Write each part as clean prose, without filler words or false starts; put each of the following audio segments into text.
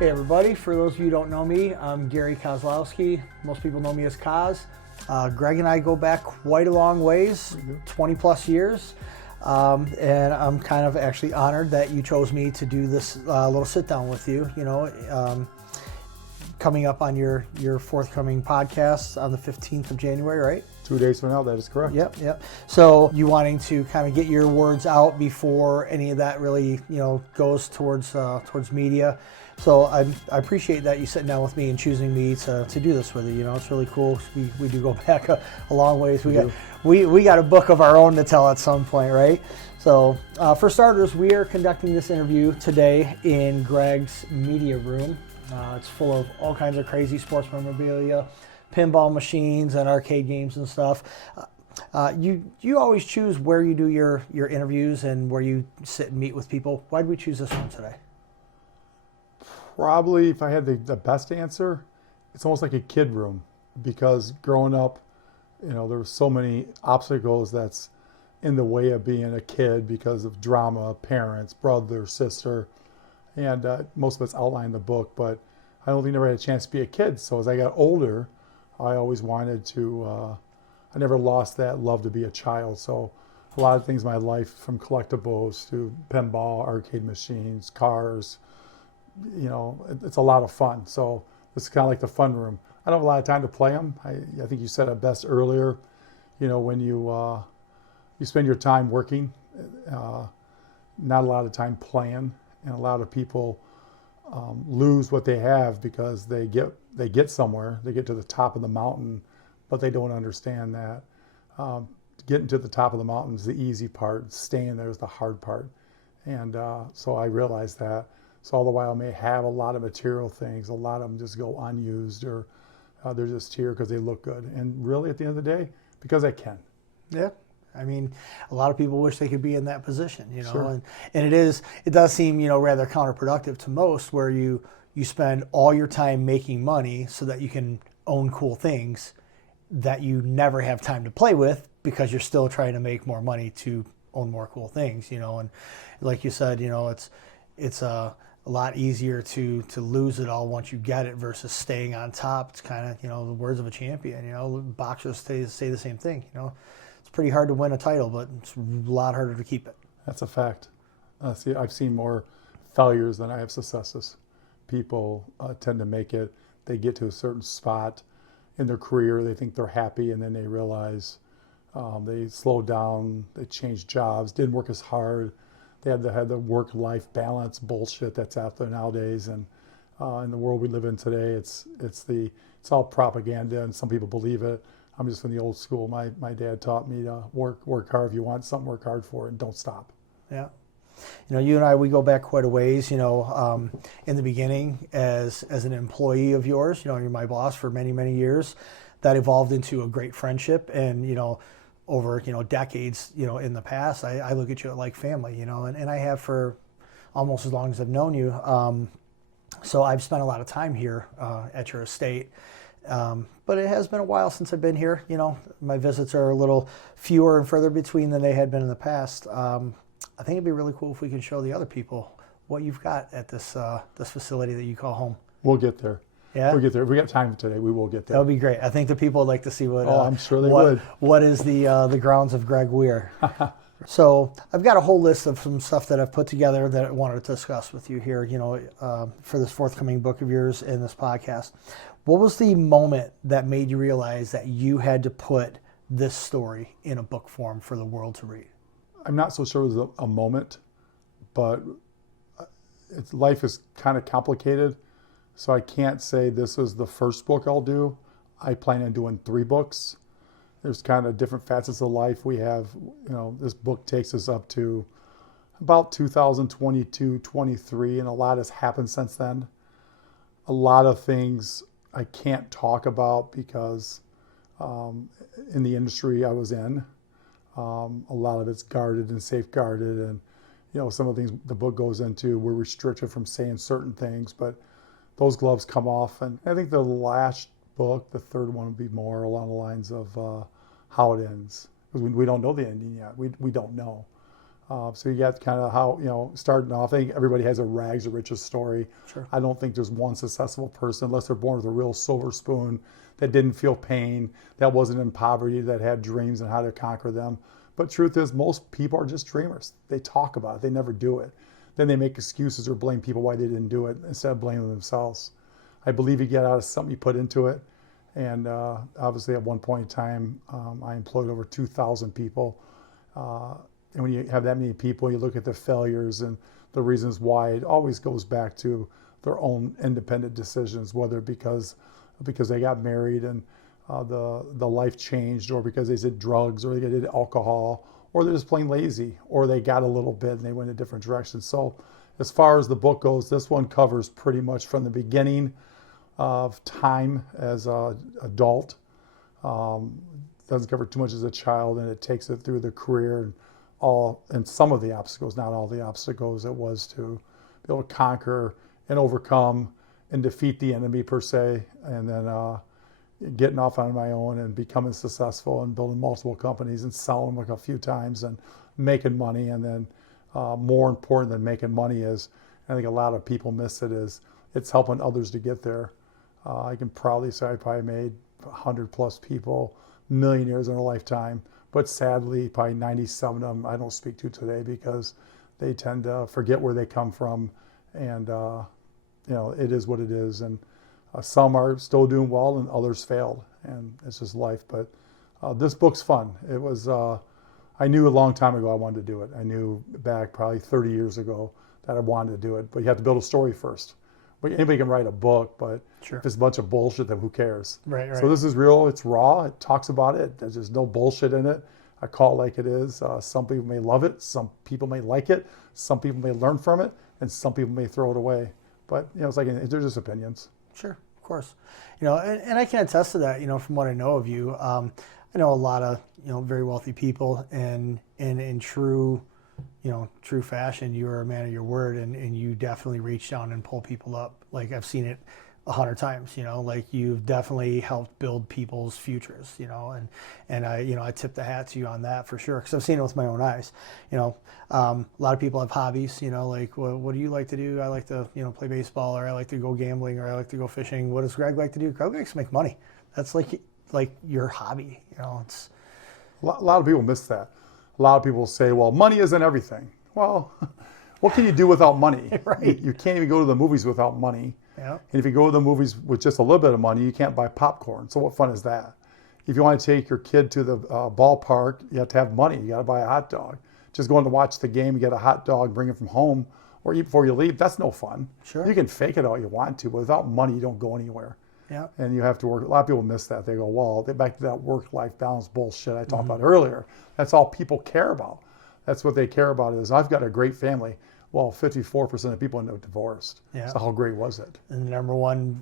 Hey everybody, for those of you who don't know me, I'm Gary Kozlowski. Most people know me as Koz. Greg and I go back quite a long ways, 20 plus years. And I'm kind of actually honored that you chose me to do this little sit down with you, coming up on your forthcoming podcast on the 15th of January, right? 2 days from now, that is correct. Yep. So you wanting to kind of get your words out before any of that really, goes towards media. So I appreciate that you sitting down with me and choosing me to do this with you. It's really cool. We do go back a long ways. We got a book of our own to tell at some point, right? So for starters, we are conducting this interview today in Greg's media room. It's full of all kinds of crazy sports memorabilia, pinball machines, and arcade games and stuff. You always choose where you do your interviews and where you sit and meet with people. Why did we choose this one today? Probably, if I had the best answer, it's almost like a kid room, because growing up, there were so many obstacles that's in the way of being a kid because of drama, parents, brother, sister, and most of it's outlined in the book, but I don't think I never had a chance to be a kid. So as I got older, I always wanted to, I never lost that love to be a child. So a lot of things in my life, from collectibles to pinball, arcade machines, cars, it's a lot of fun. So this is kind of like the fun room. I don't have a lot of time to play them. I think you said it best earlier. When you spend your time working, not a lot of time playing, and a lot of people lose what they have because they get somewhere, they get to the top of the mountain, but they don't understand that getting to the top of the mountain is the easy part. Staying there is the hard part, and so I realized that. So all the while I may have a lot of material things, a lot of them just go unused, or they're just here because they look good. And really, at the end of the day, because I can. Yeah. I mean, a lot of people wish they could be in that position, Sure. and it does seem, rather counterproductive to most, where you spend all your time making money so that you can own cool things that you never have time to play with, because you're still trying to make more money to own more cool things, and like you said, it's a lot easier to lose it all once you get it versus staying on top. It's kind of, the words of a champion, boxers say the same thing, It's pretty hard to win a title, but it's a lot harder to keep it. That's a fact. I've seen more failures than I have successes. People tend to make it. They get to a certain spot in their career. They think they're happy, and then they realize they slowed down. They changed jobs. Didn't work as hard. They had the work-life balance bullshit that's out there nowadays. And in the world we live in today, it's all propaganda, and some people believe it. I'm just from the old school. My dad taught me to work hard. If you want something, work hard for it, and don't stop. Yeah. You and I, we go back quite a ways, in the beginning as an employee of yours, you're my boss for many, many years. That evolved into a great friendship, and, over, decades, in the past, I look at you like family, and I have for almost as long as I've known you. So I've spent a lot of time here at your estate. But it has been a while since I've been here. My visits are a little fewer and further between than they had been in the past. I think it'd be really cool if we could show the other people what you've got at this facility that you call home. We'll get there. Yeah, we'll get there. If we got time today, we will get there. That would be great. I think the people would like to see what. I'm sure they would. What is the grounds of Greg Wier? So I've got a whole list of some stuff that I've put together that I wanted to discuss with you here, for this forthcoming book of yours and this podcast. What was the moment that made you realize that you had to put this story in a book form for the world to read? I'm not so sure it was a moment, but life is kind of complicated. So I can't say this is the first book I'll do. I plan on doing 3 books. There's kind of different facets of life. We have, this book takes us up to about 2022, 23, and a lot has happened since then. A lot of things I can't talk about because in the industry I was in, a lot of it's guarded and safeguarded, and some of the things the book goes into, we're restricted from saying certain things, but those gloves come off. And I think the last book, the third one, would be more along the lines of how it ends, because we don't know the ending yet. We don't know. So you got kind of how, starting off, I think everybody has a rags to riches story. Sure. I don't think there's one successful person, unless they're born with a real silver spoon, that didn't feel pain, that wasn't in poverty, that had dreams and how to conquer them. But truth is, most people are just dreamers. They talk about it, they never do it. Then they make excuses or blame people why they didn't do it instead of blaming themselves. I believe you get out of something you put into it. And obviously at one point in time, I employed over 2,000 people. And when you have that many people, you look at the failures and the reasons why, it always goes back to their own independent decisions, whether because they got married and the life changed, or because they did drugs, or they did alcohol, or they're just plain lazy, or they got a little bit and they went in different directions. So as far as the book goes, this one covers pretty much from the beginning of time as an adult. Doesn't cover too much as a child, and it takes it through the career and some of the obstacles, not all the obstacles, it was to be able to conquer and overcome and defeat the enemy per se, and then getting off on my own and becoming successful and building multiple companies and selling them like a few times and making money. And then more important than making money is, I think a lot of people miss it, is it's helping others to get there. I can proudly say I probably made 100 plus people millionaires in a lifetime, but sadly probably 97 of them I don't speak to today because they tend to forget where they come from, and it is what it is. And some are still doing well and others failed, and it's just life. But this book's fun. It was, I knew a long time ago I wanted to do it. I knew back probably 30 years ago that I wanted to do it, but you have to build a story first. Anybody can write a book, but Sure. if it's a bunch of bullshit, then who cares? Right. So this is real, it's raw, it talks about it, there's just no bullshit in it. I call it like it is. Some people may love it, some people may like it, some people may learn from it, and some people may throw it away. But it's like, they're just opinions. Sure, of course. And I can attest to that, from what I know of you. I know a lot of, very wealthy people, and in true fashion, you're a man of your word, and you definitely reach down and pull people up. Like, I've seen it 100 times, like you've definitely helped build people's futures, and I tip the hat to you on that for sure, because I've seen it with my own eyes. A lot of people have hobbies, like, what do you like to do? I like to, play baseball, or I like to go gambling, or I like to go fishing. What does Greg like to do? Greg likes to make money. That's like your hobby, it's. A lot of people miss that. A lot of people say, well, money isn't everything. Well, what can you do without money? Right. You can't even go to the movies without money. Yeah. And if you go to the movies with just a little bit of money, you can't buy popcorn. So what fun is that? If you want to take your kid to the ballpark, you have to have money. You got to buy a hot dog. Just going to watch the game, you get a hot dog, bring it from home, or eat before you leave. That's no fun. Sure. You can fake it all you want to, but without money, you don't go anywhere. Yeah. And you have to work. A lot of people miss that. They go, well, back to that work-life balance bullshit I talked about earlier. That's all people care about. That's what they care about is, I've got a great family. Well, 54% of people end up divorced. Yeah. So how great was it? And the number one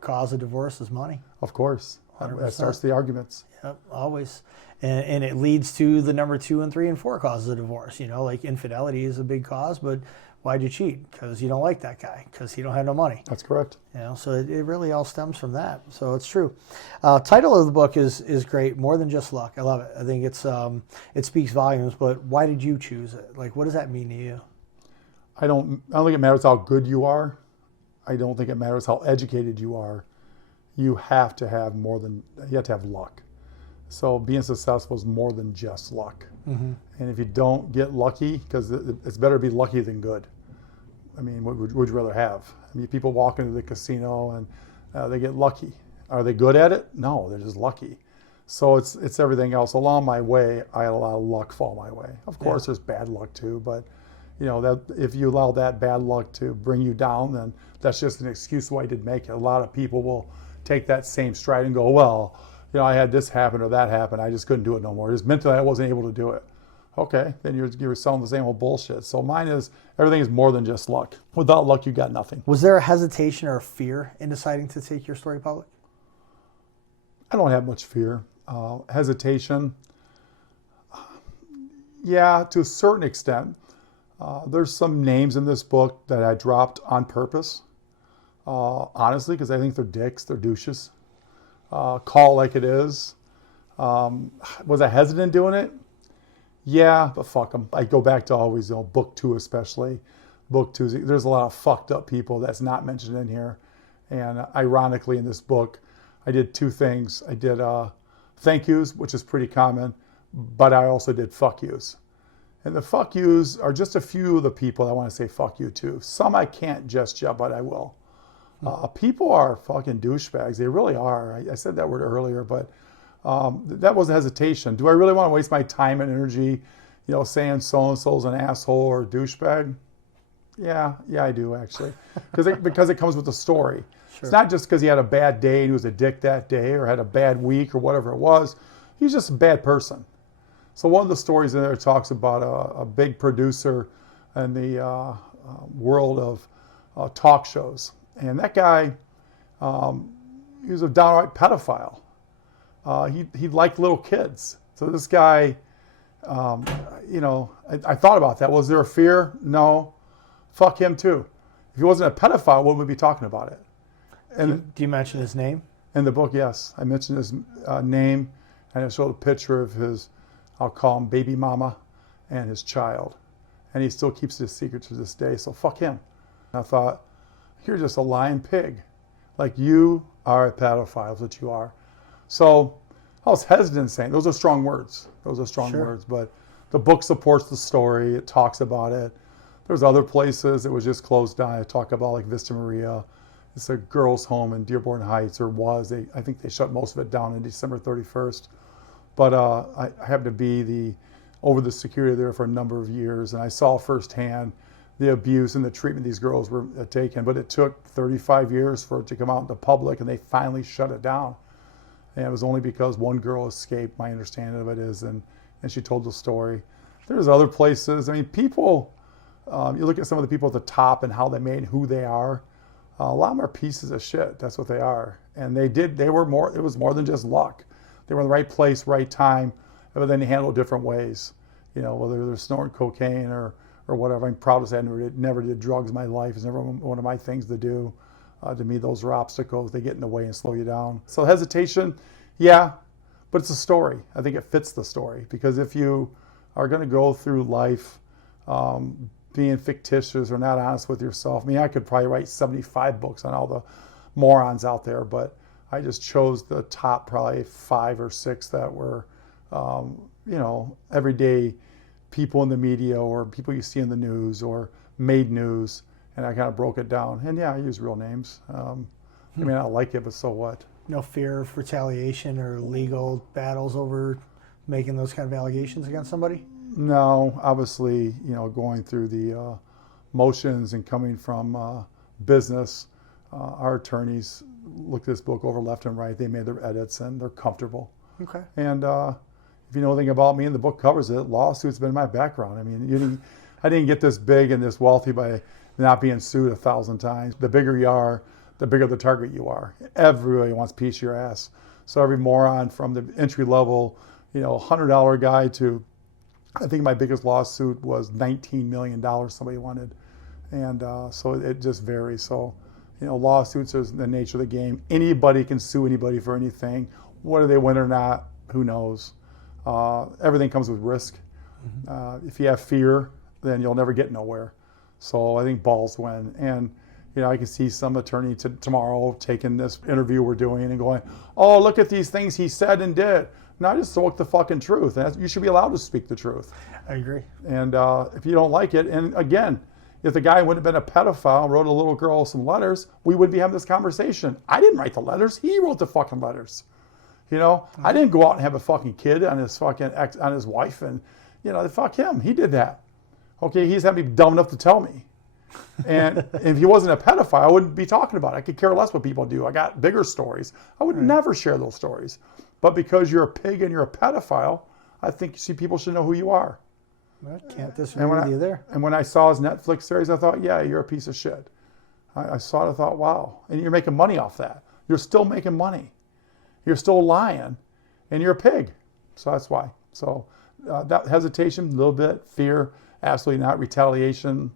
cause of divorce is money. Of course. 100%. That starts the arguments. Yep, always. And it leads to the number 2 and 3 and 4 causes of divorce. Like infidelity is a big cause, but why'd you cheat? Because you don't like that guy, because he don't have no money. That's correct. So it really all stems from that. So it's true. Title of the book is great, More Than Just Luck. I love it. I think it speaks volumes, but why did you choose it? Like, what does that mean to you? I don't think it matters how good you are. I don't think it matters how educated you are. You have to have luck. So being successful is more than just luck. Mm-hmm. And if you don't get lucky, because it's better to be lucky than good. I mean, what would you rather have? I mean, people walk into the casino and they get lucky. Are they good at it? No, they're just lucky. So it's everything else. Along my way, I had a lot of luck fall my way. Of course, there's bad luck too, but that if you allow that bad luck to bring you down, then that's just an excuse why you didn't make it. A lot of people will take that same stride and go, well, I had this happen or that happen. I just couldn't do it no more. Just mentally, I wasn't able to do it. Okay, then you're selling the same old bullshit. So mine is, everything is more than just luck. Without luck, you got nothing. Was there a hesitation or a fear in deciding to take your story public? I don't have much fear. Hesitation, yeah, to a certain extent. There's some names in this book that I dropped on purpose, honestly, because I think they're dicks, they're douches. Call it like it is. Was I hesitant doing it? Yeah, but fuck them. I go back to always, book 2 especially. Book 2, there's a lot of fucked up people that's not mentioned in here. And ironically, in this book, I did 2 things. I did thank yous, which is pretty common, but I also did fuck yous. And the fuck yous are just a few of the people I want to say fuck you to. Some I can't just yet, but I will. People are fucking douchebags. They really are. I said that word earlier, but that was a hesitation. Do I really want to waste my time and energy, saying so-and-so's an asshole or a douchebag? Yeah, I do actually. Because it comes with the story. Sure. It's not just because he had a bad day and he was a dick that day or had a bad week or whatever it was. He's just a bad person. So one of the stories in there talks about a big producer in the world of talk shows. And that guy, he was a downright pedophile. He liked little kids. So this guy, I thought about that. Was there a fear? No. Fuck him too. If he wasn't a pedophile, what would we be talking about it? And do you mention his name? In the book, yes. I mentioned his name, and I showed a picture of his, I'll call him baby mama, and his child. And he still keeps it a secret to this day, so fuck him. And I thought, you're just a lying pig. Like, you are a pedophile, is what you are. So I was hesitant saying, those are strong words. Sure. But the book supports the story. It talks about it. There's other places that was just closed down. I talk about like Vista Maria. It's a girls' home in Dearborn Heights, or was. I think they shut most of it down in December 31st. But I happened to be over the security there for a number of years, and I saw firsthand the abuse and the treatment these girls were taking. But it took 35 years for it to come out into public, and they finally shut it down. And it was only because one girl escaped, my understanding of it is, and she told the story. There's other places. I mean, people, you look at some of the people at the top and how they made who they are. A lot of them are pieces of shit. That's what they are. And it was more than just luck. They were in the right place, right time, but then they handled it different ways. Whether they're snorting cocaine or whatever. I'm proud to say I never did drugs in my life. It's never one of my things to do. To me, those are obstacles. They get in the way and slow you down. So hesitation, yeah, but it's a story. I think it fits the story, because if you are going to go through life being fictitious or not honest with yourself, I mean, I could probably write 75 books on all the morons out there, but I just chose the top probably 5 or 6 that were, everyday people in the media or people you see in the news or made news. And I kind of broke it down. And yeah, I use real names. I mean, I like it, but so what? No fear of retaliation or legal battles over making those kind of allegations against somebody? No, obviously, going through the motions and coming from business, our attorneys looked this book over left and right. They made their edits and they're comfortable. Okay. And if you know anything about me, and the book covers it, lawsuits been my background. I mean, I didn't get this big and this wealthy by not being sued 1,000 times. The bigger you are, the bigger the target you are. Everybody wants a piece of your ass. So every moron from the entry level, $100 guy to, I think my biggest lawsuit was $19 million somebody wanted. And so it just varies. So, lawsuits is the nature of the game. Anybody can sue anybody for anything. Whether they win or not, who knows? Everything comes with risk. Mm-hmm. If you have fear, then you'll never get nowhere. So I think balls win. And, I can see some attorney tomorrow taking this interview we're doing and going, oh, look at these things he said and did. No, I just spoke the fucking truth. And you should be allowed to speak the truth. I agree. And if you don't like it, and again, if the guy wouldn't have been a pedophile and wrote a little girl some letters, we wouldn't be having this conversation. I didn't write the letters. He wrote the fucking letters. I didn't go out and have a fucking kid on his fucking on his wife, and fuck him. He did that. Okay, he's had me dumb enough to tell me. And if he wasn't a pedophile, I wouldn't be talking about it. I could care less what people do. I got bigger stories. I would never share those stories. But because you're a pig and you're a pedophile, I think people should know who you are. I can't disagree with you there. And when I saw his Netflix series, I thought, yeah, you're a piece of shit. I saw it, I thought, wow. And you're making money off that. You're still making money. You're still lying, and you're a pig. So that's why. So that hesitation, a little bit, fear, absolutely not. Retaliation.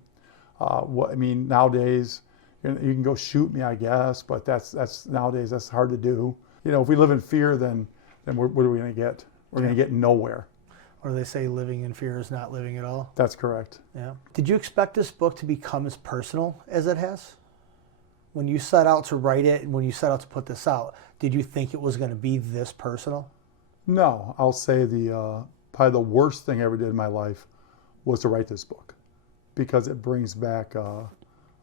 Nowadays, you can go shoot me, I guess, but that's nowadays that's hard to do. If we live in fear, then what are we going to get? We're going to get nowhere. Or they say living in fear is not living at all. That's correct. Yeah. Did you expect this book to become as personal as it has? When you set out to write it and when you set out to put this out, did you think it was going to be this personal? No, I'll say probably the worst thing I ever did in my life was to write this book, because it brings back a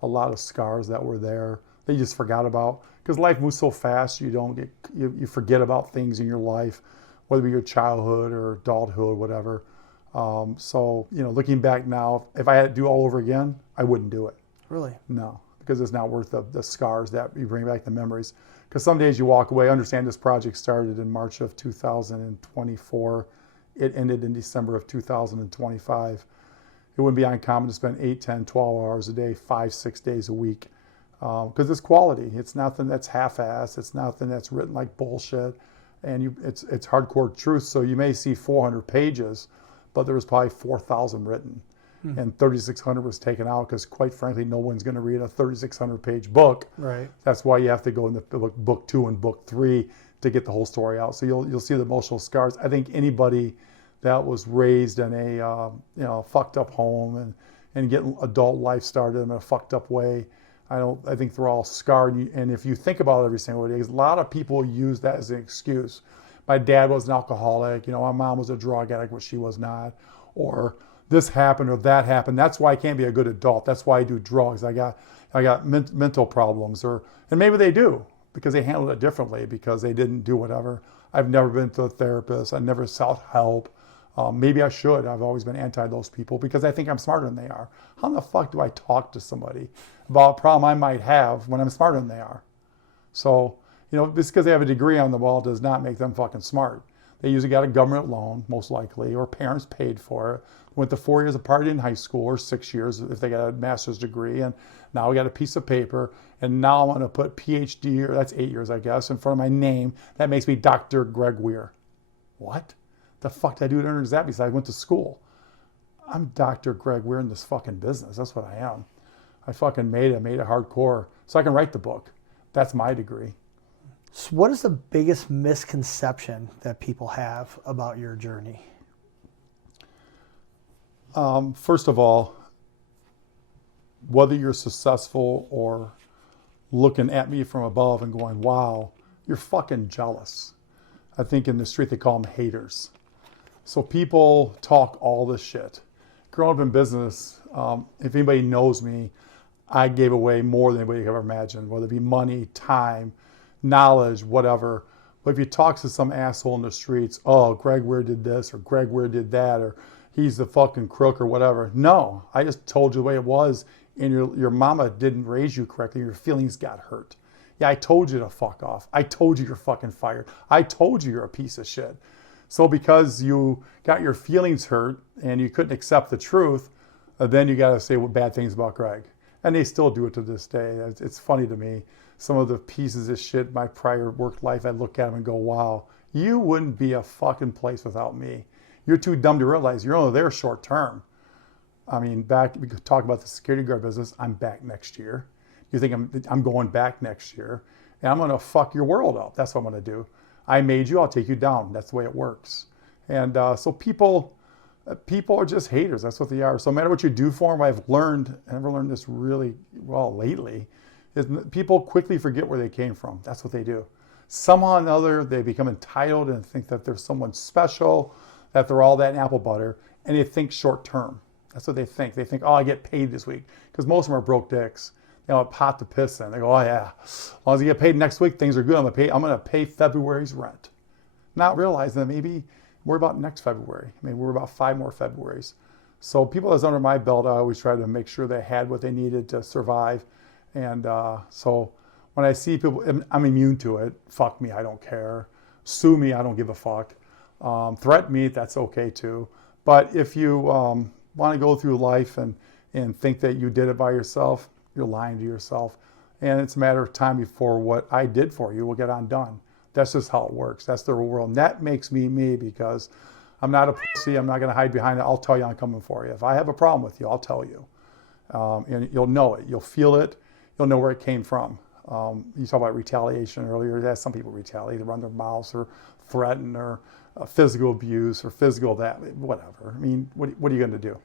lot of scars that were there that you just forgot about. Because life moves so fast, you forget about things in your life, whether it be your childhood or adulthood, whatever. So, looking back now, if I had to do it all over again, I wouldn't do it. Really? No, because it's not worth the scars that you bring back, the memories. Because some days you walk away. I understand this project started in March of 2024. It ended in December of 2025. It wouldn't be uncommon to spend 8, 10, 12 hours a day, 5, 6 days a week. Because it's quality. It's nothing that's half-assed. It's nothing that's written like bullshit. And it's hardcore truth. So you may see 400 pages, but there was probably 4,000 written. And 3,600 was taken out because, quite frankly, no one's going to read a 3,600-page book. Right. That's why you have to go in the book 2 and book 3 to get the whole story out. So you'll see the emotional scars. I think anybody that was raised in a fucked up home and getting adult life started in a fucked up way, I think they're all scarred. And if you think about it every single day, a lot of people use that as an excuse. My dad was an alcoholic. My mom was a drug addict, but she was not. Or this happened or that happened. That's why I can't be a good adult. That's why I do drugs. I got mental problems. And maybe they do, because they handled it differently, because they didn't do whatever. I've never been to a therapist. I never sought help. Maybe I should. I've always been anti those people because I think I'm smarter than they are. How in the fuck do I talk to somebody about a problem I might have when I'm smarter than they are? So, just because they have a degree on the wall does not make them fucking smart. They usually got a government loan, most likely, or parents paid for it. Went to 4 years apart in high school, or 6 years if they got a master's degree, and now we got a piece of paper, and now I'm going to put PhD, or that's 8 years, I guess, in front of my name. That makes me Dr. Greg Wier. What the fuck did I do to earn that besides I went to school? I'm Dr. Greg Wier in this fucking business. That's what I am. I fucking made it hardcore, so I can write the book. That's my degree. So what is the biggest misconception that people have about your journey? First of all, whether you're successful or looking at me from above and going, wow, you're fucking jealous. I think in the street they call them haters. So people talk all this shit. Growing up in business, if anybody knows me, I gave away more than anybody could ever imagine, whether it be money, time, knowledge, whatever. But if you talk to some asshole in the streets, oh, Greg Wier did this, or Greg Wier did that, or he's the fucking crook or whatever. No, I just told you the way it was, and your mama didn't raise you correctly. Your feelings got hurt. Yeah, I told you to fuck off. I told you you're fucking fired. I told you you're a piece of shit. So because you got your feelings hurt and you couldn't accept the truth, then you got to say bad things about Greg. And they still do it to this day. It's funny to me. Some of the pieces of shit in my prior work life, I look at them and go, wow, you wouldn't be a fucking place without me. You're too dumb to realize you're only there short term. I mean, we could talk about the security guard business. I'm back next year. You think I'm going back next year, and I'm going to fuck your world up. That's what I'm going to do. I made you, I'll take you down. That's the way it works. And so people are just haters. That's what they are. So no matter what you do for them, I've learned this really well lately, is people quickly forget where they came from. That's what they do. Somehow or another, they become entitled and think that they're someone special, that they're all that in apple butter, and they think short term. That's what they think. They think, oh, I get paid this week. Because most of them are broke dicks. They want pot to piss in. They go, oh yeah, as long as I get paid next week, things are good. I'm going to pay February's rent. Not realizing that maybe we're about next February. Maybe we're about 5 more Februaries. So people that's under my belt, I always try to make sure they had what they needed to survive. And so when I see people, I'm immune to it. Fuck me, I don't care. Sue me, I don't give a fuck. Threaten me, that's okay too. But if you want to go through life and think that you did it by yourself, you're lying to yourself. And it's a matter of time before what I did for you will get undone. That's just how it works. That's the real world. And that makes me me, because I'm not a pussy. I'm not going to hide behind it. I'll tell you I'm coming for you. If I have a problem with you, I'll tell you. And you'll know it. You'll feel it. You'll know where it came from. You talked about retaliation earlier. Yeah, some people retaliate. They run their mouths or threaten or physical abuse or physical that, whatever. I mean, what are you going to do?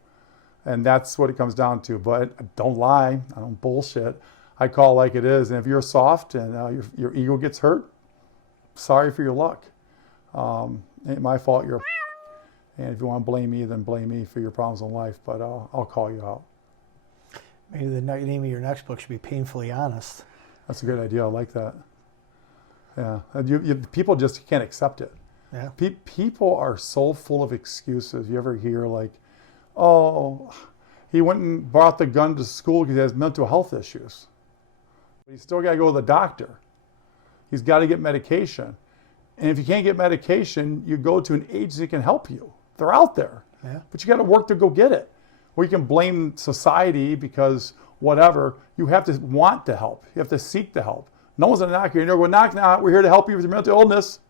And that's what it comes down to. But don't lie. I don't bullshit. I call it like it is. And if you're soft and your ego gets hurt, sorry for your luck. Ain't my fault. You're a and if you want to blame me, then blame me for your problems in life. But I'll call you out. Maybe the name of your next book should be Painfully Honest. That's a good idea. I like that. Yeah. People just can't accept it. Yeah. People are so full of excuses. You ever hear like, oh, he went and brought the gun to school because he has mental health issues. But he's still got to go to the doctor. He's got to get medication. And if you can't get medication, you go to an agency that can help you. They're out there. Yeah. But you got to work to go get it. Or you can blame society because whatever. You have to want to help. You have to seek the help. No one's going to knock you. You're going to go, knock, knock. We're here to help you with your mental illness.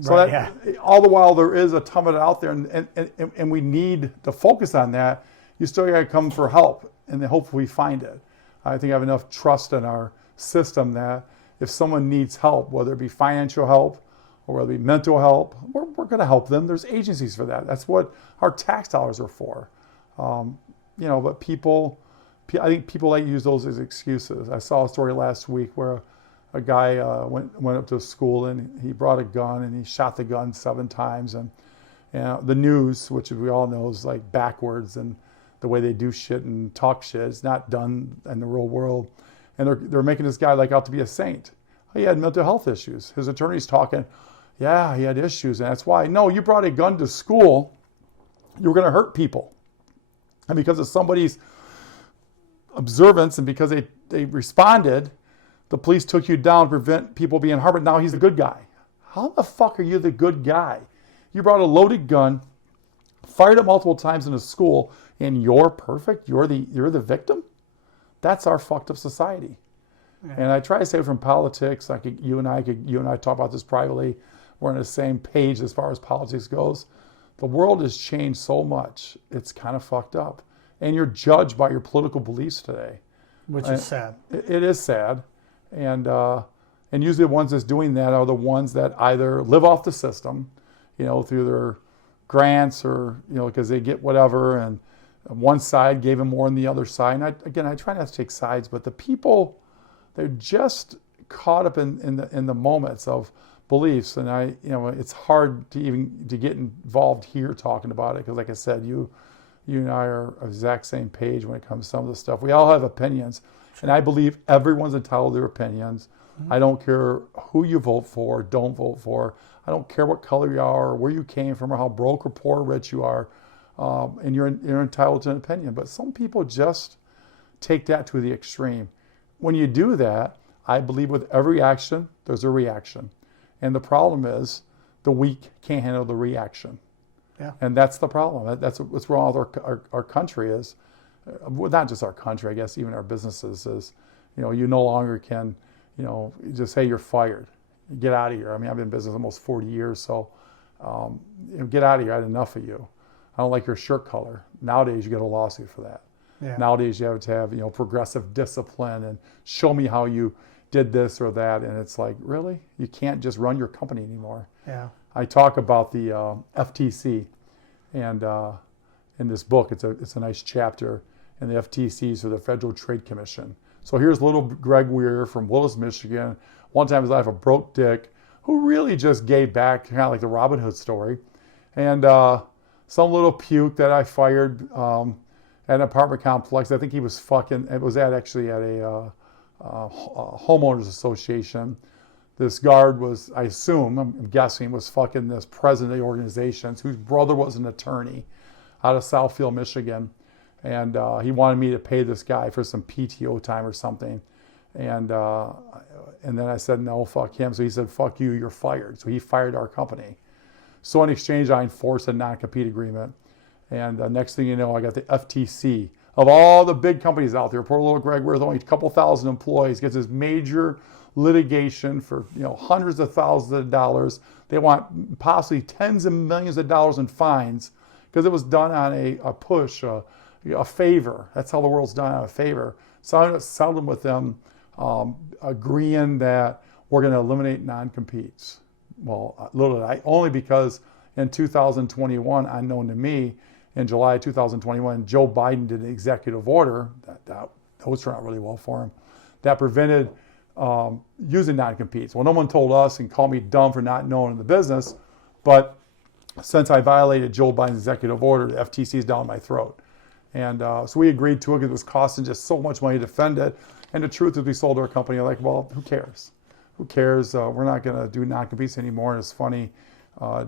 So right, that, all the while there is a ton of it out there, and we need to focus on that. You still got to come for help, and then hopefully we find it. I think I have enough trust in our system that if someone needs help, whether it be financial help or whether it be mental help, we're going to help them. There's agencies for that. That's what our tax dollars are for. But I think people like to use those as excuses. I saw a story last week where a guy went up to a school and he brought a gun and he shot the gun 7 times. And the news, which we all know is like backwards and the way they do shit and talk shit, it's not done in the real world. And they're making this guy like out to be a saint. He had mental health issues. His attorney's talking, yeah, he had issues, and that's why. No, you brought a gun to school, you were going to hurt people. And because of somebody's observance and because they responded, the police took you down to prevent people being harmed. But now he's the good guy. How the fuck are you the good guy? You brought a loaded gun, fired it multiple times in a school, and you're perfect? You're the victim? That's our fucked up society. Yeah. And I try to say from politics, you and I talk about this privately. We're on the same page as far as politics goes. The world has changed so much. It's kind of fucked up. And you're judged by your political beliefs today. Which is sad. It is sad. And usually the ones that's doing that are the ones that either live off the system, through their grants or, because they get whatever. And one side gave them more than the other side. And I try not to take sides, but the people, they're just caught up in the moments of beliefs. And it's hard to get involved here talking about it. Because like I said, you and I are the exact same page when it comes to some of the stuff. We all have opinions. Sure. And I believe everyone's entitled to their opinions. Mm-hmm. I don't care who you vote for, don't vote for. I don't care what color you are, or where you came from, or how broke or poor or rich you are. And you're entitled to an opinion. But some people just take that to the extreme. When you do that, I believe with every action, there's a reaction. And the problem is the weak can't handle the reaction. Yeah. And that's the problem. That's what's wrong with our country is, not just our country, I guess even our businesses is, you no longer can, just say you're fired. Get out of here. I mean, I've been in business almost 40 years, so get out of here. I had enough of you. I don't like your shirt color. Nowadays, you get a lawsuit for that. Yeah. Nowadays, you have to have, progressive discipline and show me how you did this or that. And it's like, really? You can't just run your company anymore. Yeah. I talk about the FTC, and in this book, it's a nice chapter. And the FTCs are the Federal Trade Commission. So here's little Greg Wier from Willis, Michigan. One time in his life, a broke dick who really just gave back, kind of like the Robin Hood story. And some little puke that I fired at an apartment complex. I think he was fucking. It was actually at a homeowners association. This guard was, I assume, I'm guessing, was fucking this president of the organization whose brother was an attorney out of Southfield, Michigan. And he wanted me to pay this guy for some PTO time or something. And then I said, no, fuck him. So he said, fuck you, you're fired. So he fired our company. So in exchange, I enforced a non-compete agreement. And next thing you know, I got the FTC. Of all the big companies out there, poor little Greg Wier with only a couple thousand employees gets this major litigation for hundreds of thousands of dollars. They want possibly tens of millions of dollars in fines because it was done on a push, a favor. That's how the world's done, on a favor. So I ended up settling with them agreeing that we're going to eliminate non-competes. Well, little did I, only because in 2021, unknown to me, in July 2021, Joe Biden did an executive order that was turned out really well for him, that prevented using non-competes. Well, no one told us and called me dumb for not knowing the business, but since I violated Joe Biden's executive order, the FTC is down my throat. And so we agreed to it because it was costing just so much money to defend it. And the truth is we sold our company, like, well, who cares? Who cares? We're not going to do non-competes anymore. And it's funny,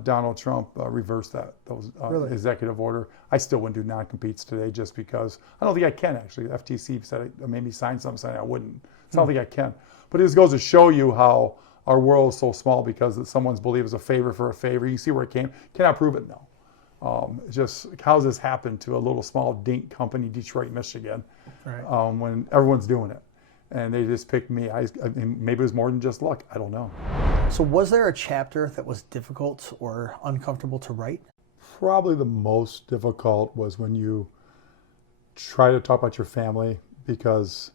Donald Trump reversed those Really? executive order. I still wouldn't do non-competes today just because I don't think I can, actually. The FTC said it made me sign something saying I wouldn't. So I don't think I can. But it just goes to show you how our world is so small because someone's belief is a favor for a favor. You see where it came. Cannot prove it, no. Just how does this happen to a little small dink company, Detroit, Michigan, Right. when everyone's doing it? And they just picked me. I mean, maybe it was more than just luck. I don't know. So was there a chapter that was difficult or uncomfortable to write? Probably the most difficult was when you try to talk about your family, because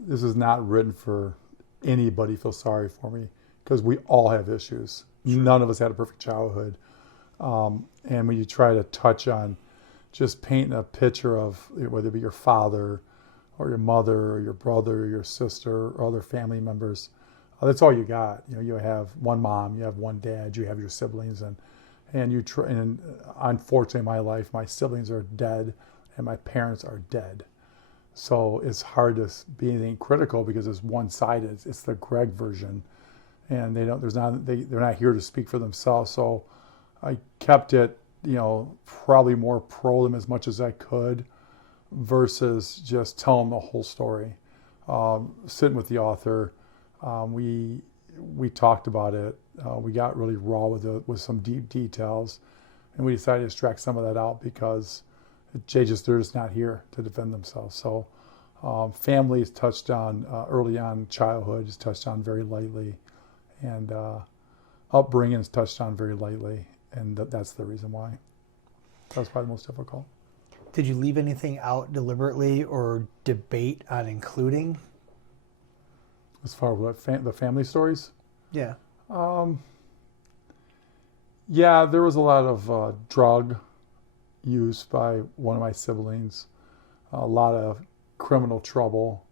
this is not written for anybody feel sorry for me, because we all have issues. Sure. None of us had a perfect childhood. And when you try to touch on just painting a picture of whether it be your father or your mother or your brother or your sister or other family members, that's all you got. You have one mom, you have one dad, you have your siblings, and unfortunately in my life, my siblings are dead and my parents are dead. So it's hard to be anything critical because it's one-sided. It's the Greg version, and they're not here to speak for themselves. So I kept it, probably more pro them as much as I could, versus just tell them the whole story. Sitting with the author, we talked about it. We got really raw with some deep details, and we decided to extract some of that out because they're just not here to defend themselves. So family is touched on early on, childhood is touched on very lightly, and upbringing is touched on very lightly, and that's the reason why. That was probably the most difficult. Did you leave anything out deliberately or debate on including? As far as what, the family stories? Yeah. Yeah, there was a lot of drug use by one of my siblings, a lot of criminal trouble.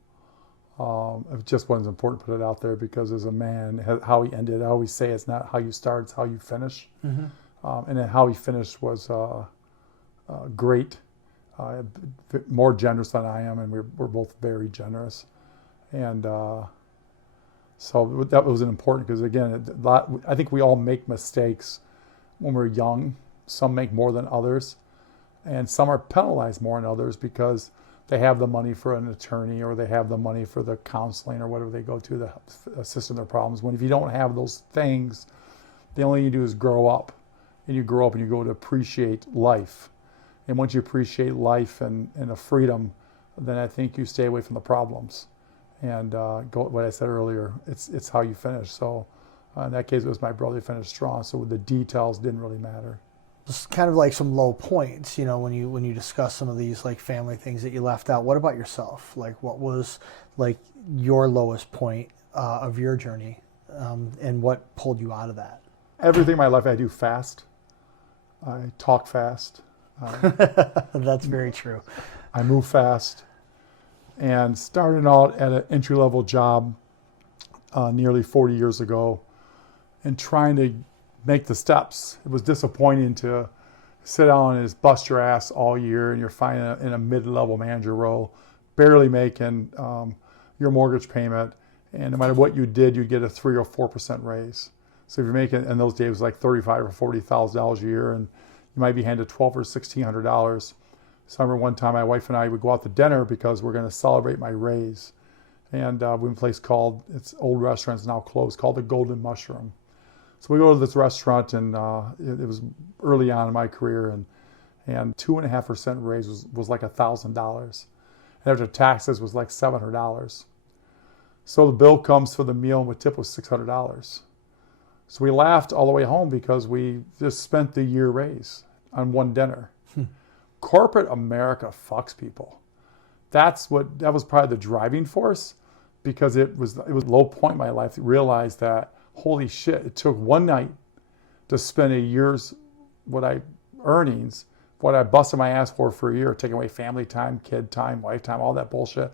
It just wasn't important to put it out there because as a man, how he ended, I always say it's not how you start, it's how you finish. Mm-hmm. And then how he finished was great, more generous than I am, and we're both very generous. And so that was important because, again, I think we all make mistakes when we're young. Some make more than others, and some are penalized more than others because they have the money for an attorney or they have the money for the counseling or whatever they go to assist in their problems. When if you don't have those things, the only thing you do is grow up, and you grow up and you go to appreciate life. And once you appreciate life and the freedom, then I think you stay away from the problems. And what I said earlier, it's how you finish. So in that case, it was my brother who finished strong. So the details didn't really matter. Just kind of like some low points, when you discuss some of these like family things that you left out. What about yourself? Like, what was like your lowest point of your journey, and what pulled you out of that? Everything in my life I do fast. I talk fast. That's very true. I move fast. And starting out at an entry-level job nearly 40 years ago and trying to make the steps. It was disappointing to sit down and just bust your ass all year and you're finally in a mid-level manager role, barely making your mortgage payment. And no matter what you did, you'd get a 3 or 4% raise. So if you're making, in those days, it was like $35,000 or $40,000 a year, and you might be handed $1,200 or $1,600. So I remember one time my wife and I would go out to dinner because we're going to celebrate my raise. And we went to a place called, it's old restaurant's now closed, called the Golden Mushroom. So we go to this restaurant, and it was early on in my career, and 2.5% raise was like $1,000. And after taxes was like $700. So the bill comes for the meal, and with tip was $600. So we laughed all the way home because we just spent the year raise on one dinner. Corporate America fucks people. That was probably the driving force, because it was a low point in my life to realize that, holy shit, it took one night to spend a year's earnings, what I busted my ass for a year, taking away family time, kid time, wife time, all that bullshit.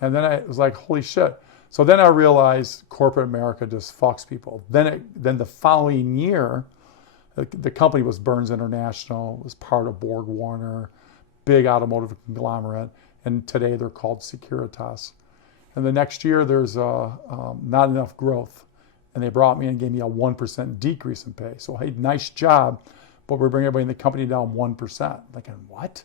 And then it was like, holy shit. So then I realized corporate America just fucks people. Then the following year, the company was Burns International, was part of Borg Warner, big automotive conglomerate, and today they're called Securitas. And the next year there's not enough growth, and they brought me in and gave me a 1% decrease in pay. So hey, nice job, but we're bringing everybody in the company down 1%. Like, what?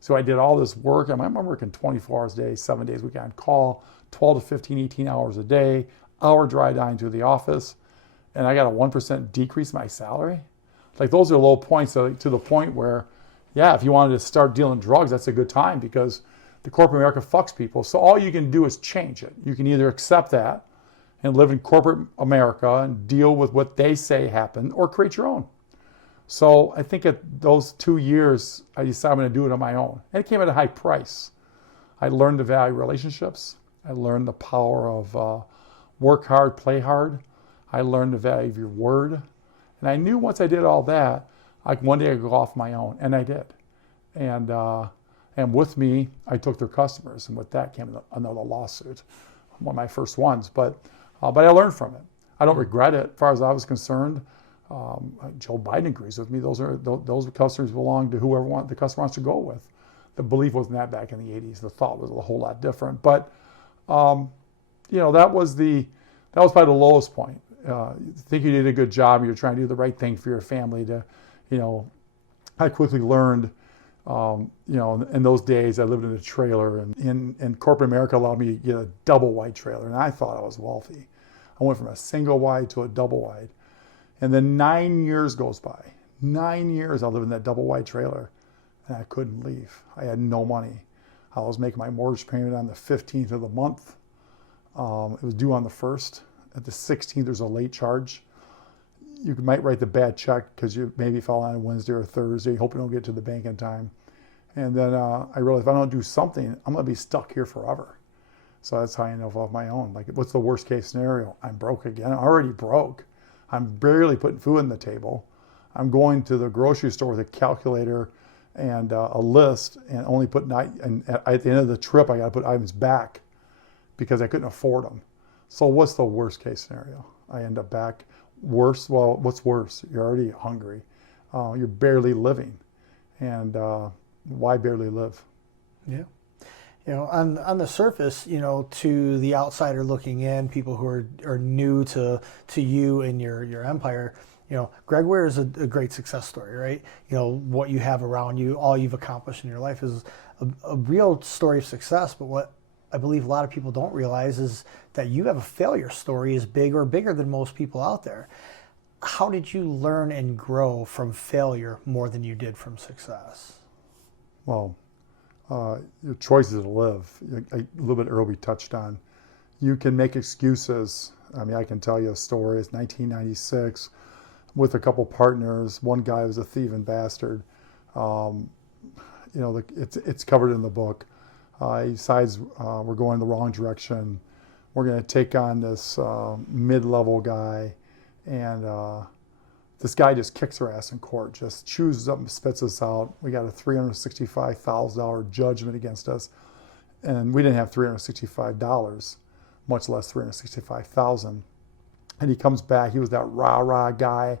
So I did all this work. I'm working 24 hours a day, 7 days a week on call, 12 to 15, 18 hours a day, hour drive down to the office, and I got a 1% decrease in my salary. Like, those are low points to the point where, yeah, if you wanted to start dealing drugs, that's a good time, because the corporate America fucks people. So all you can do is change it. You can either accept that and live in corporate America and deal with what they say happened, or create your own. So I think at those 2 years, I decided I'm going to do it on my own. And it came at a high price. I learned to value relationships. I learned the power of work hard, play hard. I learned the value of your word. And I knew once I did all that, like, one day I'd go off my own, and I did. And with me, I took their customers, and with that came another lawsuit, one of my first ones. But I learned from it. I don't regret it. As far as I was concerned, Joe Biden agrees with me. Those customers belong to whoever the customer wants to go with. The belief wasn't that back in the 80s. The thought was a whole lot different. But that was probably the lowest point. Think you did a good job. You're trying to do the right thing for your family. I quickly learned. In those days, I lived in a trailer, and corporate America allowed me to get a double wide trailer, and I thought I was wealthy. I went from a single wide to a double wide. And then 9 years goes by. 9 years I lived in that double wide trailer, and I couldn't leave. I had no money. I was making my mortgage payment on the 15th of the month. It was due on the 1st. At the 16th, there's a late charge. You might write the bad check because you maybe fell on a Wednesday or Thursday, hope you don't get to the bank in time. And then I realized if I don't do something, I'm going to be stuck here forever. So that's how I ended up off my own. Like, what's the worst case scenario? I'm broke again. I'm already broke. I'm barely putting food on the table. I'm going to the grocery store with a calculator and a list, and only and at the end of the trip, I got to put items back because I couldn't afford them. So what's the worst case scenario? I end up back. Worse? Well, what's worse? You're already hungry. You're barely living. And why barely live? Yeah. On the surface, to the outsider looking in, people who are new to you and your empire, Greg Wier is a great success story, right? What you have around you, all you've accomplished in your life is a real story of success. But what I believe a lot of people don't realize is that you have a failure story as big or bigger than most people out there. How did you learn and grow from failure more than you did from success? Well, your choices to live. A little bit earlier we touched on. You can make excuses. I mean, I can tell you a story. It's 1996 with a couple partners. One guy was a thieving bastard. It's covered in the book. He decides we're going the wrong direction. We're going to take on this mid-level guy, and this guy just kicks our ass in court, just chews up and spits us out. We got a $365,000 judgment against us, and we didn't have $365, much less $365,000. And he comes back. He was that rah-rah guy.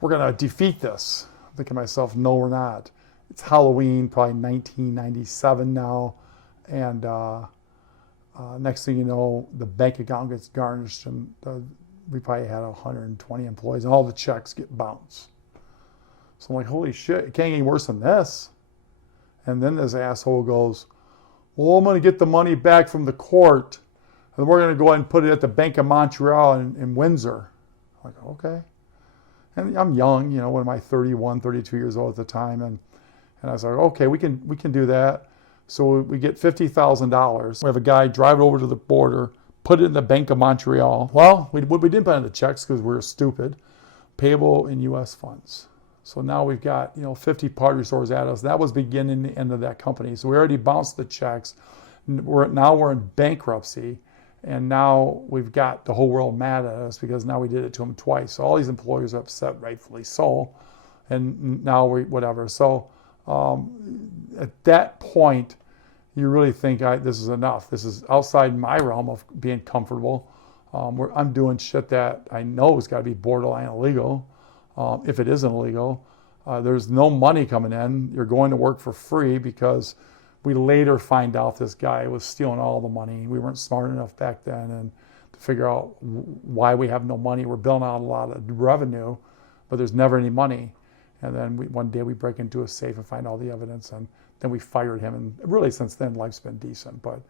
We're going to defeat this. I'm thinking to myself, no, we're not. It's Halloween, probably 1997 now. And next thing you know, the bank account gets garnished, and we probably had 120 employees, and all the checks get bounced. So I'm like, holy shit, it can't get any worse than this. And then this asshole goes, well, I'm going to get the money back from the court, and we're going to go ahead and put it at the Bank of Montreal in Windsor. I'm like, okay. And I'm young, what am I, 31, 32 years old at the time, and I was like, okay, we can do that. So we get $50,000. We have a guy drive it over to the border, put it in the Bank of Montreal. Well, we didn't put in the checks because we're stupid. Payable in U.S. funds. So now we've got 50 party stores at us. That was beginning the end of that company. So we already bounced the checks. We're in bankruptcy, And now we've got the whole world mad at us because now we did it to them twice. So all these employers are upset, rightfully so. And now whatever. So at that point, you really think this is enough. This is outside my realm of being comfortable. Where I'm doing shit that I know has got to be borderline illegal. If it isn't illegal, there's no money coming in. You're going to work for free because we later find out this guy was stealing all the money. We weren't smart enough back then and to figure out why we have no money. We're billing out a lot of revenue, but there's never any money. And then one day we break into a safe and find all the evidence, and then we fired him. And really, since then, life's been decent. But